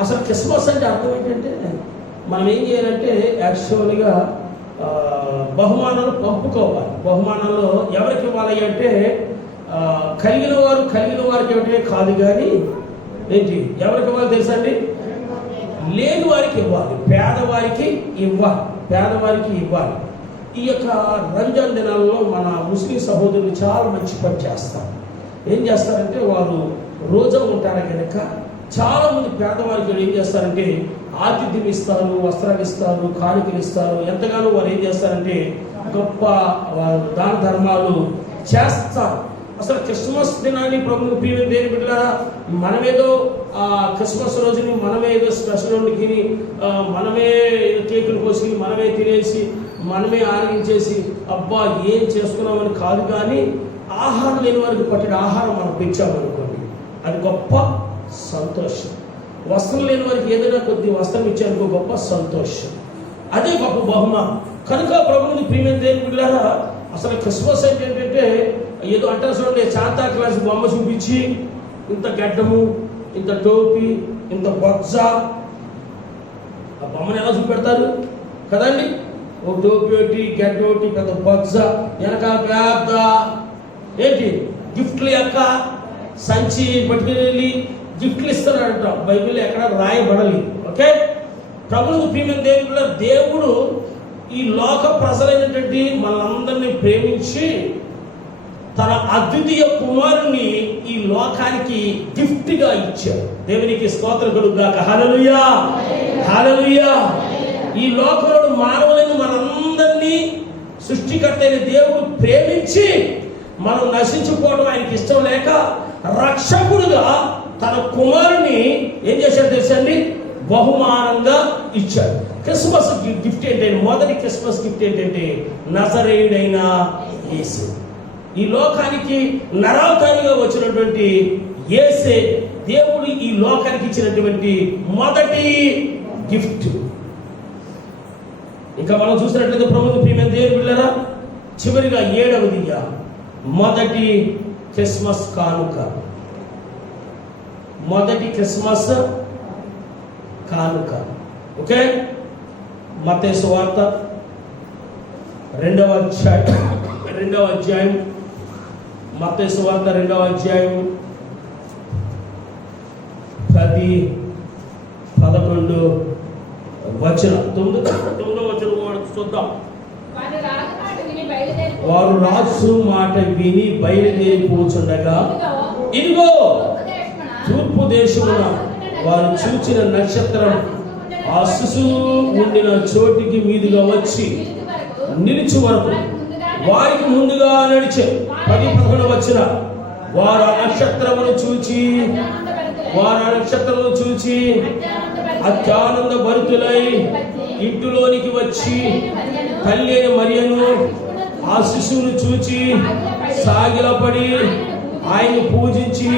అసలు క్రిస్మస్ అంటే అర్థం ఏంటంటే, మనం ఏం చేయాలంటే యాక్చువల్గా బహుమానాలు పంపుకోవాలి. బహుమానాలు ఎవరికి ఇవ్వాలి అంటే కలిగిన వారికి ఇవ్వటమే కాదు, కానీ ఏంటి ఎవరికి ఇవ్వాలి తెలుసా అండి? లేని వారికి ఇవ్వాలి, పేదవారికి ఇవ్వాలి. ఈ యొక్క రంజాన్ దినాల్లో మన ముస్లిం సహోదరులు చాలా మంచి పని చేస్తారు. ఏం చేస్తారంటే వారు రోజా ఉంటారు కనుక చాలా మంది పేదవారికి ఏం చేస్తారంటే ఆతిథ్యం ఇస్తారు, వస్త్రాలు ఇస్తారు, కానుకలు ఇస్తారు. ఎంతగానో వారు ఏం చేస్తారంటే గొప్ప దాన ధర్మాలు చేస్తారు. అసలు క్రిస్మస్ దినాన్ని ప్రభువుని ప్రియమైన దేవుని బిడ్డలారా, మనమేదో క్రిస్మస్ రోజుని మనమే ఏదో స్పెషల్ వండుకుని, మనమే కేకులు కోసుకుని, మనమే తినేసి, మనమే ఆరగించేసి అబ్బా ఏం చేసుకున్నామని కాదు, కానీ ఆహారం లేని వారికి పట్టిన ఆహారం మనం పెంచామనుకోండి, అది గొప్ప సంతోషం. వస్త్రం లేని వారికి ఏదైనా కొద్ది వస్త్రం ఇచ్చారనుకో గొప్ప సంతోషం, అదే గొప్ప బహుమానం. కనుక ప్రభువుని ప్రియమైన దేవుని బిడ్డలారా, అసలు క్రిస్మస్ అంటే ఏంటంటే ఏదో అంటారు చూడండి, శాంతా క్లాస్ బొమ్మ చూపించి ఇంత గడ్డము, ఇంత టోపీ, ఇంత బొజ్జ, ఆ బొమ్మను ఎలా చూపెడతారు కదండి, ఒక టోపీ ఒకటి, గడ్డ ఒకటి, పెద్ద బొజ్జ, వెనక పెద్ద ఏంటి గిఫ్ట్లు యొక్క సంచి పట్టుకెళ్ళి గిఫ్ట్లు ఇస్తున్నాడంట. బైబిల్ ఎక్కడ రాయబడాలి. ఓకే, ప్రభువుకు ప్రియమైన దేవుడు, దేవుడు ఈ లోక ప్రజలైనటువంటి మనందరినీ ప్రేమించి తన అద్వితీయ కుమారుని ఈ లోకానికి గిఫ్ట్ గా ఇచ్చాడు. దేవునికి స్తోత్రం కలుగుగాక. హల్లెలూయా, హల్లెలూయా. ఈ లోకంలో మానవులను మనందరినీ సృష్టికర్త అయిన దేవుడు ప్రేమించి మనం నశించుకోవడం ఆయనకి ఇష్టం లేక రక్షకుడుగా తన కుమారుని ఏం చేశాడు తెలుసండి, బహుమానంగా ఇచ్చాడు. క్రిస్మస్ గిఫ్ట్ ఏంటంటే, మొదటి క్రిస్మస్ గిఫ్ట్ ఏంటంటే నజరేయుడైన యేసు. ఈ లోకానికి నరావతారిగా వచ్చినటువంటి యేసే దేవుడు ఈ లోకానికి ఇచ్చినటువంటి మొదటి గిఫ్ట్. ఇంకా మనం చూసినట్లయితే ప్రభువు ప్రియమైన దేవుని బిడ్డలారా, చివరిగా 7వది మొదటి క్రిస్మస్ కానుక. మొదటి క్రిస్మస్ కానుక. ఓకే, మత్తయి సువార్త 2వ అధ్యాయం మత్తయి సువార్త 2వ అధ్యాయం 10, 11 వచనం, 9వ వచనం చూద్దాం. వారు రాజు మాట విని బయలుదేరిపోచుండగా, ఇదిగో తూర్పు దేశమున వారు చూచిన నక్షత్రం ఆ శిశువు ఉండిన చోటికి మీదుగా వచ్చి నిలిచి వరకు వారికి ముందుగా నడిచే. 10-11 వచ్చిన వారు ఆ నక్షత్రమును చూచి అత్యానంద భరితులై ఇంటిలోనికి వచ్చి తల్లి అయిన మరియను ఆ శిశువును చూచి సాగిలపడి ఆయన పూజించి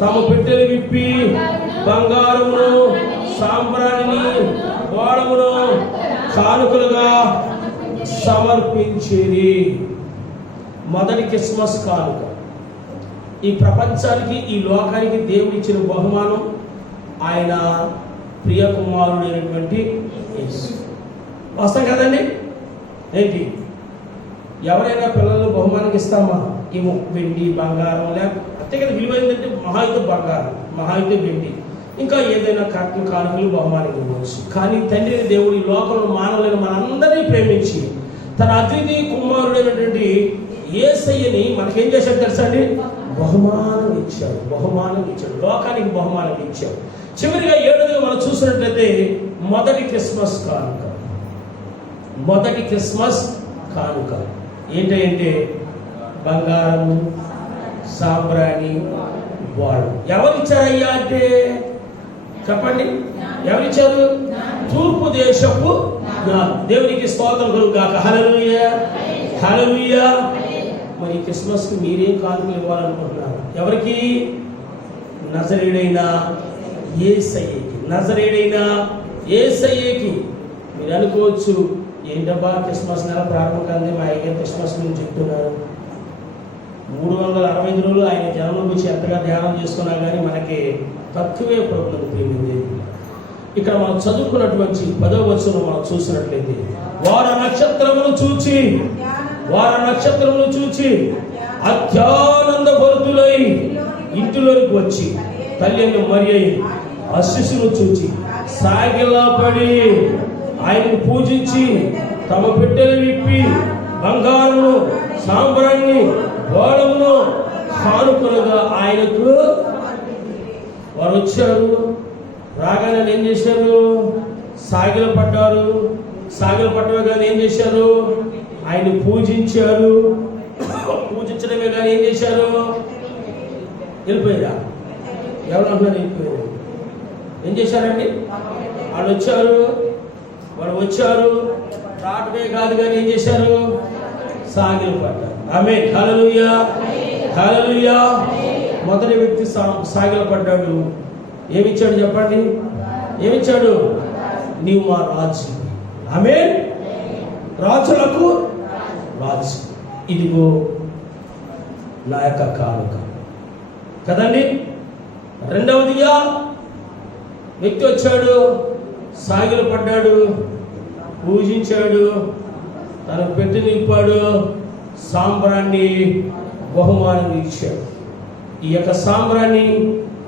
తమ పెట్టెలు విప్పి బంగారమును, సాంబ్రాణిని, బోళమును కానుకలుగా సమర్పించిరి. మొదటి క్రిస్మస్ కానుక. ఈ ప్రపంచానికి, ఈ లోకానికి దేవుడు ఇచ్చిన బహుమానం ఆయన ప్రియ కుమారుడైనటువంటి యేసు. వస్తాం కదండి. ఏంటి, ఎవరైనా పిల్లలు బహుమానం ఇస్తామా? ఏమో వెండి, బంగారం, లేకపోతే కదా విలువైందంటే మహాయుద్ధ బంగారం, మహాయుద్ధ వెండి, ఇంకా ఏదైనా కట్న కానుకలు బహుమానం ఇవ్వచ్చు. కానీ తండ్రి దేవుడు ఈ లోకంలో మానవులైన మనందరినీ ప్రేమించి తన అద్వితీయ కుమారుడైనటువంటి యేసయ్యని మనకేం చేశాడు తెలుసా అండి? బహుమానం ఇచ్చాడు. లోకానికి బహుమానం ఇచ్చాడు. చివరిగా 7వదిగా మనం చూసినట్లయితే మొదటి క్రిస్మస్ కానుక. మొదటి క్రిస్మస్ కానుక ఏంటంటే బంగారము, సాంబ్రాణి, బోళం. ఎవరిచ్చారయ్యా అంటే చెప్పండి, ఎవరిచ్చారు? తూర్పు దేశపు దేవునికి స్తోత్రం కలుగుగాక. హల్లెలూయా, హల్లెలూయా. మరి క్రిస్మస్ కి మీరేం కానుకలు ఇవ్వాలనుకుంటున్నారు? ఎవరికి? నజరేయుడైన యేసయ్యకి. నజరేయుడైన యేసయ్యకి. మీరు అనుకోవచ్చు, ఏంటబ్బా క్రిస్మస్ నెల ప్రారంభం కాదే మా అయ్య క్రిస్మస్ గురించి చెప్తున్నారు. 365 రోజులు ఆయన జన్మ గురించి ఎంతగా ధ్యానం చేసుకున్నా కానీ మనకి తక్కువే ప్రభువుని ప్రేమింది. ఇక్కడ మనం చదువుకున్నటువంటి 10వ వచనం మనం చూసినట్లయితే వారు నక్షత్రమును చూచి అత్యానంద భరితులై ఇంటిలోనికి వచ్చి తల్లి అయిన మరియ ఆ శిశువును చూచి సాగిలపడి ఆయనను పూజించి తమ పెట్టెలు విప్పి బంగారమును, సాంబ్రాణిని, బోళమును కానుకలుగా ఆయనకు వారు వచ్చారు. రాగానే ఏం చేశారు? సాగిల పడ్డారు. కానీ ఏం చేశారు? ఆయన పూజించారు. పూజించడమే కానీ ఏం చేశారు? వెళ్ళిపోయారా? ఎవరు అంటున్నారు వెళ్ళిపోయారు? ఏం చేశారండి? వాళ్ళు వచ్చారు రావటమే కాదు కానీ ఏం చేశారు? సాగిలు పడ్డారు. ఆమేన్. హల్లెలూయా, హల్లెలూయా. మొదటి వ్యక్తి సాగిల పడ్డాడు. ఏమిచ్చాడు చెప్పండి? ఏమిచ్చాడు? నీవు మా రాజు. ఆమేన్. రాజులకు రాజు, ఇదిగో నా యొక్క కానుక కదండి. రెండవదిగా వ్యక్తి వచ్చాడు, సాగిలు పడ్డాడు, పూజించాడు, తన పెట్టి నింపాడు, సాంబ్రాన్ని బహుమానం ఇచ్చాడు. ఈ యొక్క సాంబ్రాన్ని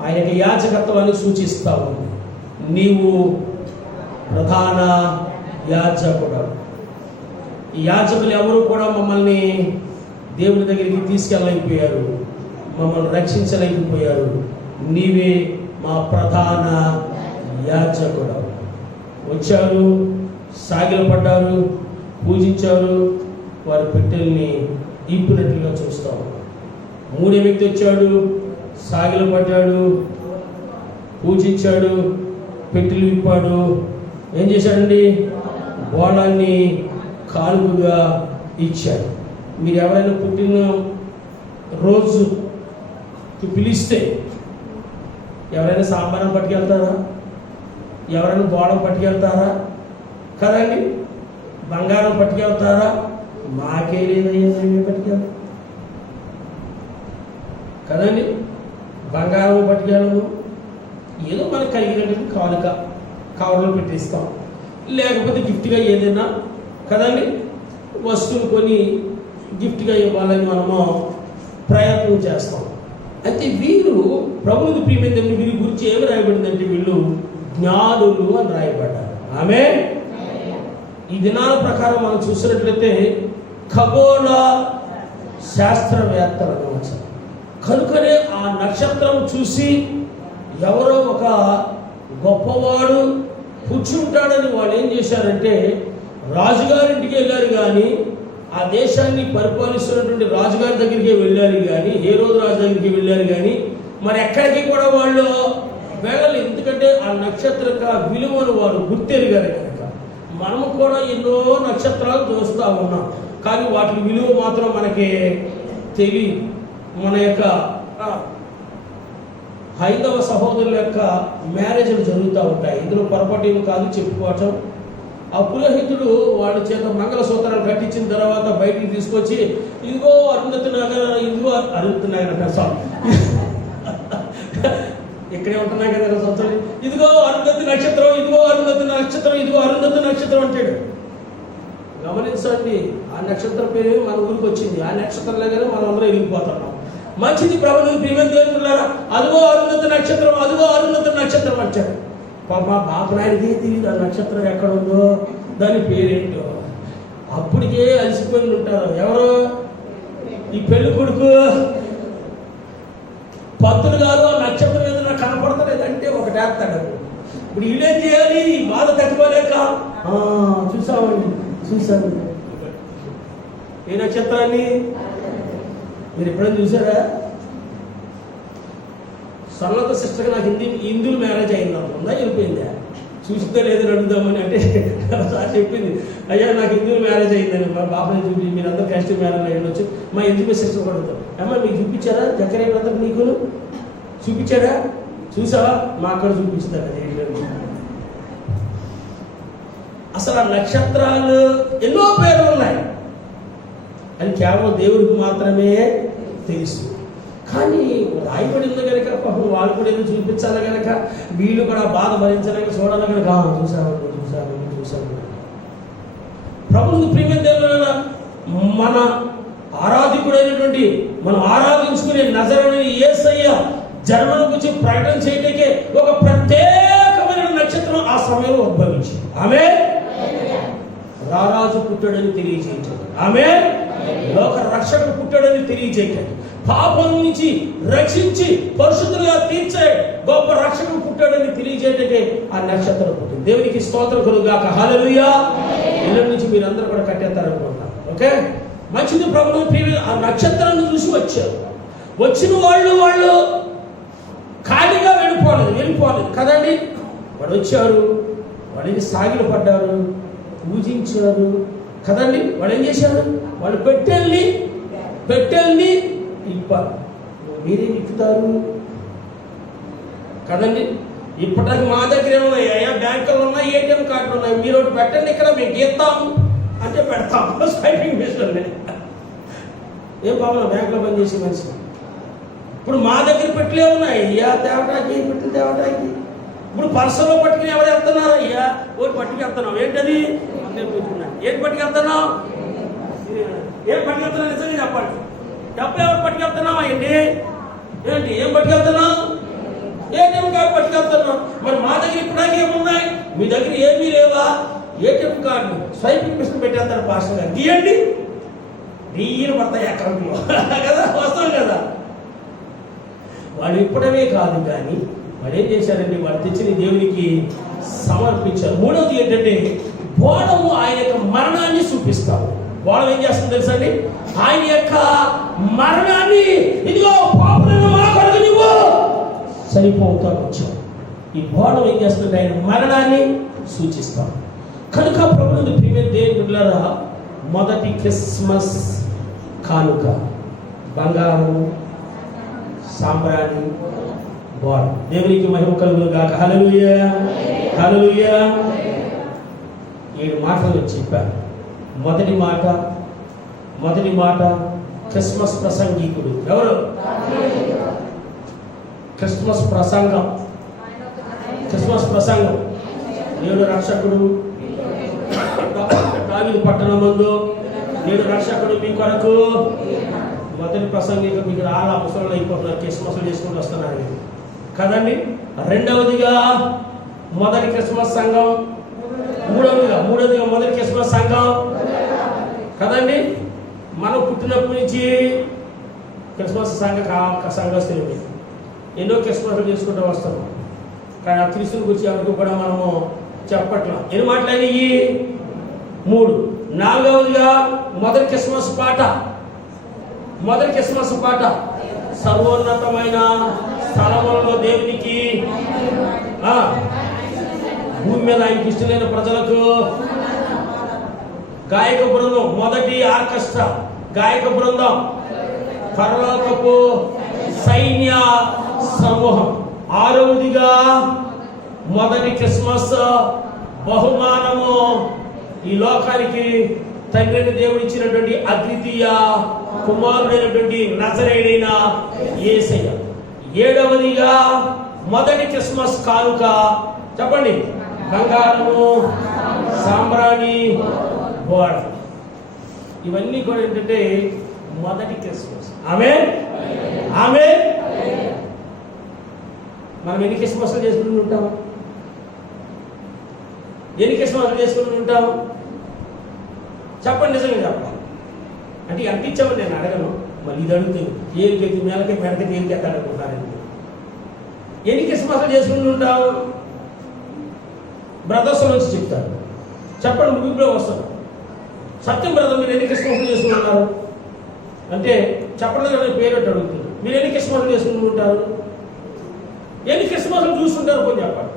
ఆయన యొక్క యాజకత్వాన్ని సూచిస్తావు. నీవు ప్రధాన యాజకుడు. ఈ యాజకులు ఎవరు కూడా మమ్మల్ని దేవుని దగ్గరికి తీసుకెళ్ళలేకపోయారు, మమ్మల్ని రక్షించలేకపోయారు. నీవే మా ప్రధాన యాజకుడు. వచ్చారు, సాగిల పడ్డారు, పూజించారు, వారి పెట్టెల్ని ఈపినట్లుగా చూస్తాము. మూడో వ్యక్తి వచ్చాడు, సాగిల పడ్డాడు, పూజించాడు, పెట్టెలు విప్పాడు. ఏం చేశాడండి? బోళాన్ని కానుకగా ఇచ్చాడు. మీరు ఎవరైనా పుట్టిన రోజు పిలిస్తే ఎవరైనా సాంబారం పట్టుకెళ్తారా? ఎవరైనా బోళం పట్టుకెళ్తారా? కదండి. బంగారం పట్టుకెళ్తారా? మాకే లేదయ్యా, మేము పట్టుకెళ్తాం కదండి. బంగారం పట్టుకెళ్ళము, ఏదో మనకు కలిగినట్టు కానుక కవర్లో పెట్టిస్తాం, లేకపోతే గిఫ్ట్గా ఏదైనా కదండి వస్తువులు కొని గిఫ్ట్గా ఇవ్వాలని మనము ప్రయత్నం చేస్తాం. అయితే వీరు ప్రభువుని ప్రియమైన వీరి గురించి ఏమి రాయబడిందంటే వీళ్ళు జ్ఞానులు అని రాయబడ్డారు. ఆమేన్. ఈ దినాల ప్రకారం మనం చూసినట్లయితే ఖగోళ శాస్త్రవేత్తలు అనవచ్చు. కనుకనే ఆ నక్షత్రం చూసి ఎవరో ఒక గొప్పవాడు కూర్చుంటాడని వాళ్ళు ఏం చేశారంటే రాజుగారింటికి వెళ్ళారు, కానీ ఆ దేశాన్ని పరిపాలిస్తున్నటువంటి రాజుగారి దగ్గరికి వెళ్ళారు, కానీ హేరోదు రాజు దగ్గరికి వెళ్ళారు, కానీ మరి ఎక్కడికి కూడా వాళ్ళు వెళ్ళలేదు. ఎందుకంటే ఆ నక్షత్ర విలువను వారు గుర్తెరిగారు కనుక. మనము కూడా ఎన్నో నక్షత్రాలు చూస్తూ ఉన్నాం, కానీ వాటి విలువ మాత్రం మనకి తెలియదు. మన యొక్క హైందవ సహోదరుల యొక్క మ్యారేజ్లు జరుగుతూ ఉంటాయి. ఇందులో పొరపాటు కాదు చెప్పుకోవటం. ఆ పురోహితుడు వాళ్ళ చేత మంగళసూత్రాలు కట్టించిన తర్వాత బయటికి తీసుకొచ్చి ఇదిగో అరుంధతి నగర్, ఇదిగో అరుంధతి నగర్ సారీ ఇక్కడే ఉంటున్నాయి కదా సంవత్సరం, ఇదిగో అరుంధతి నక్షత్రం, ఇదిగో అరుంధతి నక్షత్రం, ఇదిగో అరుంధతి నక్షత్రం అంటాడు. గమనించండి, ఆ నక్షత్రం పేరు మన ఊరికి వచ్చింది, ఆ నక్షత్రంలాగానే మనం అందరూ ఎగిరిపోతున్నాం. మంచిది ప్రభుత్వం ప్రియమైన దేవులారా, అదిగో అరుంధతి నక్షత్రం, అదిగో అరుంధతి నక్షత్రం అంటాడు. పాప బాపనాయనకి తెలియదు ఆ నక్షత్రం ఎక్కడ ఉందో, దాని పేరేంటో. అప్పటికే అలసిపోయి ఉంటారు. ఎవరు? ఈ పెళ్లి కొడుకు పంతులు గారు ఆ నక్షత్రం మీద నాకు కనపడతలేదంటే ఒకటేస్తాడు. ఇప్పుడు వీళ్ళేం చేయాలి? బాధ తట్టుకోలేక చూసామండి, చూసాను. ఏ నక్షత్రాన్ని మీరు ఎప్పుడైనా చూసారా? సరళత సిస్టర్గా నాకు హిందూ మ్యారేజ్ అయింది అనుకుందా, వెళ్ళిపోయిందా? చూస్తే లేదని అడుగుదామని అంటే సార్ చెప్పింది, అయ్యా నాకు హిందూ మ్యారేజ్ అయిందని. మా బాబాని చూపి మీరు అందరూ క్యాస్ట్ మ్యారేజ్ అయ్యి వచ్చి మా హిందూ సిస్టర్ కూడా అడుగుతాం, అమ్మ మీకు చూపించారా జకరియా అందరికి? నీకు చూపించాడా? చూసావా? మా అక్కడ చూపిస్తాను. అసలు ఆ నక్షత్రాలు ఎన్నో పేర్లు ఉన్నాయి, అని కేవలం దేవుడికి మాత్రమే తెలుసు. కానీ రాయబడింది కనుక పాపం వాళ్ళు కూడా ఏదో చూపించాలి కనుక వీళ్ళు కూడా బాధ భరించలేక చూడాలి కనుక చూసాము చూసాము చూసాము. ప్రభువుని ప్రియమైన దేవుడైన మన ఆరాధికుడైనటువంటి మనం ఆరాధించుకునే నజరేయుడైన యేసయ్య జన్మను గురించి ప్రకటన చేయడానికే ఒక ప్రత్యేకమైన నక్షత్రం ఆ సమయంలో ఉద్భవించింది. ఆమేన్. రారాజు పుట్టాడని తెలియజేయటం, ఆమేన్. లోక రక్షకుడు పుట్టాడని తెలియజేయటం, పాపం నుంచి రక్షించి పరిశుద్ధులుగా తీర్చే గొప్ప రక్షకుడు పుట్టాడని తెలియజేయటకే ఆ నక్షత్రం పుట్టింది. దేవునికి స్తోత్రం కలుగుగాక. హల్లెలూయా. ఇళ్ళ నుంచి మీరందరూ కూడా కట్టేస్తారనుకుంటారు. ఓకే, మంచిది. ప్రభువు ప్రియులు ఆ నక్షత్రాన్ని చూసి వచ్చారు. వచ్చిన వాళ్ళు ఖాళీగా వెళ్ళిపోలేదు కదండి. వాడు వచ్చారు, వాడికి సాగిలు పడ్డారు, పూజించారు కదండి. వాళ్ళు ఏం చేశారు? వాళ్ళు పెట్టెల్ని ఇప్పారు. మీరేం ఇప్పుతారు కదండి. ఇప్పటికి మా దగ్గర ఏమున్నాయి? బ్యాంకులు ఉన్నాయి, ఏటీఎం కార్డులు ఉన్నాయి. మీరు ఒకటి పెట్టండి, ఇక్కడ మేము గీస్తాము అంటే పెడతాము. స్వైపింగ్ మిషన్లే. ఏం బాబు బ్యాంకులో పనిచేసే మనిషి. ఇప్పుడు మా దగ్గర పెట్టలే ఉన్నాయి. అయ్యా తేవటానికి పెట్టిన తేవటానికి. ఇప్పుడు పర్సలో పట్టుకుని ఎవరు వెళ్తున్నారు? అయ్యా ఒకటి పట్టుకెళ్తున్నావు. ఏంటది? ఏంటి పట్టుకెళ్తున్నావు? ఏం పట్టుకెళ్తున్నావు? నిజంగా చెప్పండి. ఎవరు పట్టుకెళ్తున్నావు? ఏంటి ఏం పట్టుకెళ్తున్నావు? ATM card పట్టుకెళ్తున్నావు. మరి మా దగ్గర ఇప్పుడు ఏమున్నాయి? మీ దగ్గర ఏమీ లేవా? ఏటీఎం కార్డు స్వైపింగ్ మిషన్ పెట్టేస్తారు. పాస్టర్ గారు గీయండి, నీళ్ళు పడతాయి అకౌంట్లో కదా, వస్తాం కదా. వాళ్ళు ఇప్పటమే కాదు కానీ వాళ్ళు ఏం చేశారండి? వాళ్ళు తెచ్చిన దేవునికి సమర్పించారు. మూడవది ఏంటంటే బోళము ఆయన యొక్క మరణాన్ని చూపిస్తారు. బోళం ఏం చేస్తుంది తెలుసా అండి? ఆయన యొక్క మరణాన్ని, ఇదిగో పాపులను మా కొరకు నువ్వు చనిపోతా వచ్చావు. ఈ బోళం ఏం చేస్తుంది? ఆయన మరణాన్ని సూచిస్తాం. కనుక ప్రభువుని ప్రియమైన దేవుని బిడ్డలారా, మొదటి క్రిస్మస్ కానుక బంగారం, సాంబ్రాణి, బోళం. దేవునికి మహిమ కలుగును గాక. హల్లెలూయా, హల్లెలూయా. 7 మాటలు చెప్పారు. మొదటి మాట క్రిస్మస్ ప్రసంగికుడు ఎవరు? క్రిస్మస్ ప్రసంగం. నేడు రక్షకుడు దావీదు పట్టణమందు నేడు రక్షకుడు మీ కొరకు. మొదటి ప్రసంగిక మీకు చాలా అవసరాలు అయిపోతున్నారు. క్రిస్మస్లు చేసుకుంటూ వస్తున్నారు కదండి. రెండవదిగా మొదటి క్రిస్మస్ సంఘం. మూడవదిగా మొదటి క్రిస్మస్ సంఘం కదండి. మనం పుట్టినప్పటి నుంచి క్రిస్మస్ సంఘస్థులు ఎన్నో క్రిస్మస్లు చేసుకుంటూ వస్తాం. కానీ ఆ క్రీస్తుని గురించి ఎవరికి కూడా మనము చెప్పట్లా. ఎన్ని మాటలైనవి? 3. నాలుగవదిగా మొదటి క్రిస్మస్ పాట సర్వోన్నతమైన స్థలములలో దేవునికి, భూమి మీద ఆయనకి ఇష్టమైన ప్రజలకు గాయక బృందం. మొదటి ఆర్కెస్ట్రా గాయక బృందం, పరలోకపు సైన్య సమూహం. 6వదిగా మొదటి క్రిస్మస్ బహుమానము ఈ లోకానికి తండ్రిని దేవుడు ఇచ్చినటువంటి అద్వితీయ కుమారుడైనటువంటి నజరేయుడైన యేసయ్య. 7వదిగా మొదటి క్రిస్మస్ కానుక చెప్పండి, బంగారము, సాంబ్రాణి, బోళం. ఇవన్నీ కూడా ఏంటంటే మొదటి క్రిస్మస్. ఆమేన్. మనం ఎన్ని క్రిస్మస్లు చేసుకుని ఉంటాం? చెప్పండి, నిజంగా చెప్పండి. అంటే ఎంత ఇచ్చామని నేను అడగను, మళ్ళీ ఇది అడుగుతాను. ఏలికైతే మేలకి మెడకైతే ఏం చేస్తాడనుకుంటాను. ఎన్ని క్రిస్మస్లు చేసుకుని ఉంటాం? బ్రదర్స్ నుంచి చెప్తారు. చెప్పండి, ముగింపులో వస్తాను. సత్యం బ్రదర్, మీరు ఎన్ని క్రిస్మస్లు చేసుకుని ఉన్నారు అంటే చెప్పండి కదా, పేరు అడుగుతుంది. మీరు ఎన్ని క్రిస్మస్లు చేసుకుని ఉంటారు? ఎన్ని క్రిస్మస్లు చూస్తుంటారు? కొంచెం చెప్పండి.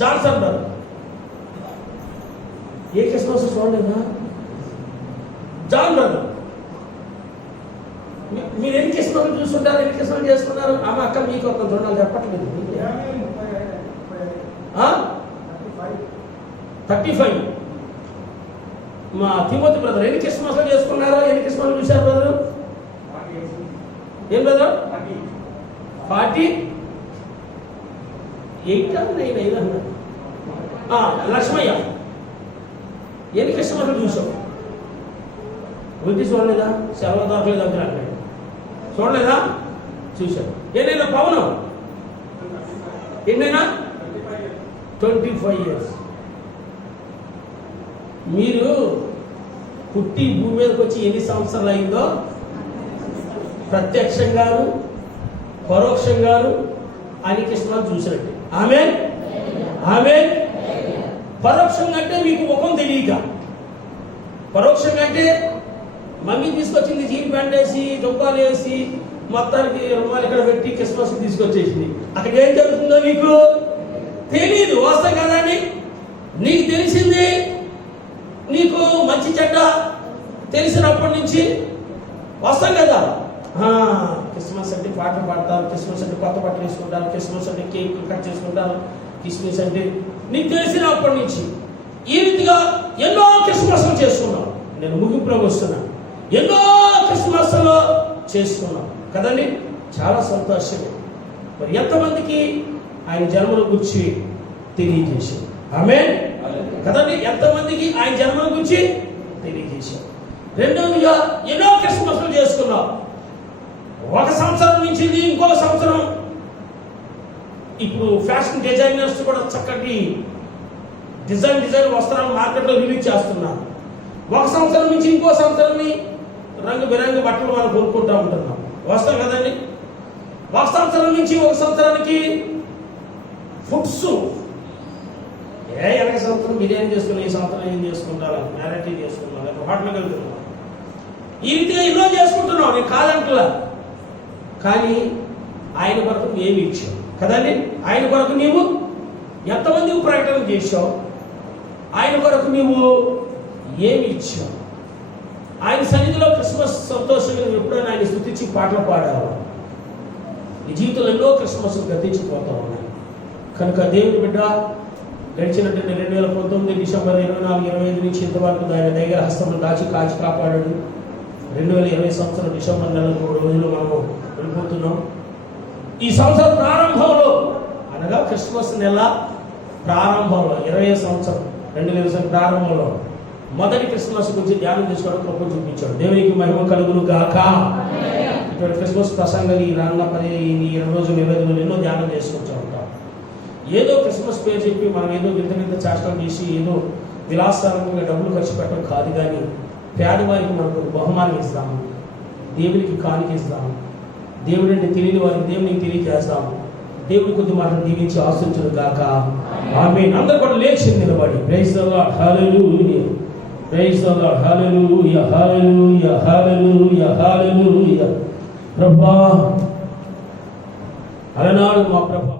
జాన్సన్ బ్రదర్ ఏ క్రిస్మస్ చూడలేదా? జాన్ బ్రదర్ మీరు ఎన్ని క్రిస్మస్లు చూస్తుంటారు? ఎన్ని క్రిస్మస్ చేసుకున్నారు? అక్క మీకు ఒక చూడాలి చెప్పట్లేదు. 35. మా తిమోతి బ్రదర్ ఎన్ని క్రిస్మస్లు చేసుకున్నారో, ఎన్ని క్రిస్మస్లు చూశారు బ్రదర్? ఏం బ్రదర్? 48 అన్నారు. లక్ష్మయ్య ఎన్ని క్రిస్మస్లు చూసాం? వృద్ధి చూడలేదా? సెలవు దొరకలేదు దగ్గర అన్నాడు. చూడలేదా? చూశారు. ఏదైనా పవనం ఎన్నైనా 25 years. మీరు పుట్టి భూమి మీదకి వచ్చి ఎన్ని సంవత్సరాలు అయిందో ప్రత్యక్షంగాను పరోక్షంగాను అని క్రిస్మస్ చూసినట్టు. ఆమేన్. పరోక్షంగా అంటే మీకు ముఖం తెలియక, పరోక్షంగా అంటే మమ్మీ తీసుకొచ్చింది జీన్ ప్యాంట్ వేసి దుబ్బాలు వేసి మొత్తానికి రుమాలు ఇక్కడ పెట్టి క్రిస్మస్ తీసుకొచ్చేసింది. అక్కడ ఏం జరుగుతుందో మీకు తెలియదు. వాస్తవం కదండి. నీకు తెలిసింది, నీకు మంచి చెడ్డ తెలిసినప్పటి నుంచి వస్తాం కదా. క్రిస్మస్ అంటే పాటలు పాడతారు, క్రిస్మస్ అంటే కొత్త బట్టలు వేసుకుంటారు, క్రిస్మస్ అంటే కేక్ కట్ చేసుకుంటారు, క్రిస్మస్ అంటే నీకు తెలిసినప్పటి నుంచి ఈ రీతిగా ఎన్నో క్రిస్మస్లు చేసుకున్నాం. నేను ముగింపులోకి వస్తున్నాను. ఎన్నో క్రిస్మస్లో చేసుకున్నాం కదండి, చాలా సంతోషమే. మరి ఎంతమందికి ఆయన జన్మను గురించి తెలియజేశాం? ఆమేన్ కదండి. ఎంతమందికి ఆయన జన్మను గురించి తెలియజేశాం? రెండోదిగా ఎన్నో క్రిస్మస్లు చేసుకున్నాం. ఒక సంవత్సరం నుంచి ఇంకో సంవత్సరం ఇప్పుడు ఫ్యాషన్ డిజైనర్స్ కూడా చక్కటి డిజైన్ వస్త్రాలు మార్కెట్లో రిలీజ్ చేస్తున్నారు. ఒక సంవత్సరం నుంచి ఇంకో సంవత్సరాన్ని రంగు బెరంగు బట్టలు మనం కొనుక్కుంటూ ఉంటున్నాం. వస్తాం కదండి. ఒక సంవత్సరం నుంచి ఒక సంవత్సరానికి ఫుడ్స్, వెనక సంవత్సరం బిర్యానీ చేసుకున్నాం, ఈ సంవత్సరం ఏం చేసుకుంటారు, మ్యారేజ్ చేసుకున్నాం, లేకపోతే హోటల్కి వెళ్తున్నాం. ఈ రీతిగా ఎన్నో చేసుకుంటున్నాం, నేను కాదంటలా. కానీ ఆయన కొరకు ఏమి ఇచ్చావు కదండి. ఆయన కొరకు నీవు ఎంతమందికి ప్రకటన చేశావు? ఆయన కొరకు నీవు ఏమి ఇచ్చావు? ఆయన సన్నిధిలో క్రిస్మస్ సంతోషంగా ఎప్పుడైనా ఆయన స్తుతించి పాటలు పాడావు? నీ జీవితంలో ఎన్నో క్రిస్మస్ గతించిపోతా ఉన్నాయి. కనుక దేవుని బిడ్డ, గడిచినటువంటి 2019 డిసెంబర్ 24, 25 నుంచి ఇంతవరకు ఆయన దగ్గర హస్తంలో దాచి కాచి కాపాడాడు. 2020 సంవత్సరం డిసెంబర్ నెల 3 రోజులు మనము వెళ్ళిపోతున్నాం. ఈ సంవత్సరం ప్రారంభంలో అనగా క్రిస్మస్ నెల ప్రారంభంలో 20 సంవత్సరం 2020 ప్రారంభంలో మొదటి క్రిస్మస్ గురించి ధ్యానం చేసుకోవడం గొప్ప చూపించాడు. దేవునికి మహిమ కలుగును గాక. ఇటువంటి క్రిస్మస్ ప్రసంగాలు ఈ రాన్న 20 రోజులు 20 రోజులు ఎన్నో ధ్యానం చేసుకుంటూ ఉంటాం. ఏదో క్రిస్మస్ పేరు చెప్పి మనం ఏదో వింత చేష్టం చేసి ఏదో విలాసాత్మకంగా డబ్బులు ఖర్చు పెట్టడం కాదు, కానీ పేదవారికి మనకు బహుమానం ఇస్తాము, దేవునికి కానుక ఇస్తాము, దేవుడు అంటే తెలియని వారికి దేవునికి తెలియజేస్తాము. దేవుడి కొద్ది మాటలు దీవించి ఆశించును గాక. ఆమేన్. అందరూ కూడా లేచి నిలబడి praise the Lord, hallelujah, praise the Lord, hallelujah, hallelujah, hallelujah, hallelujah. ప్రభువా, అలనాడు మా ప్రభు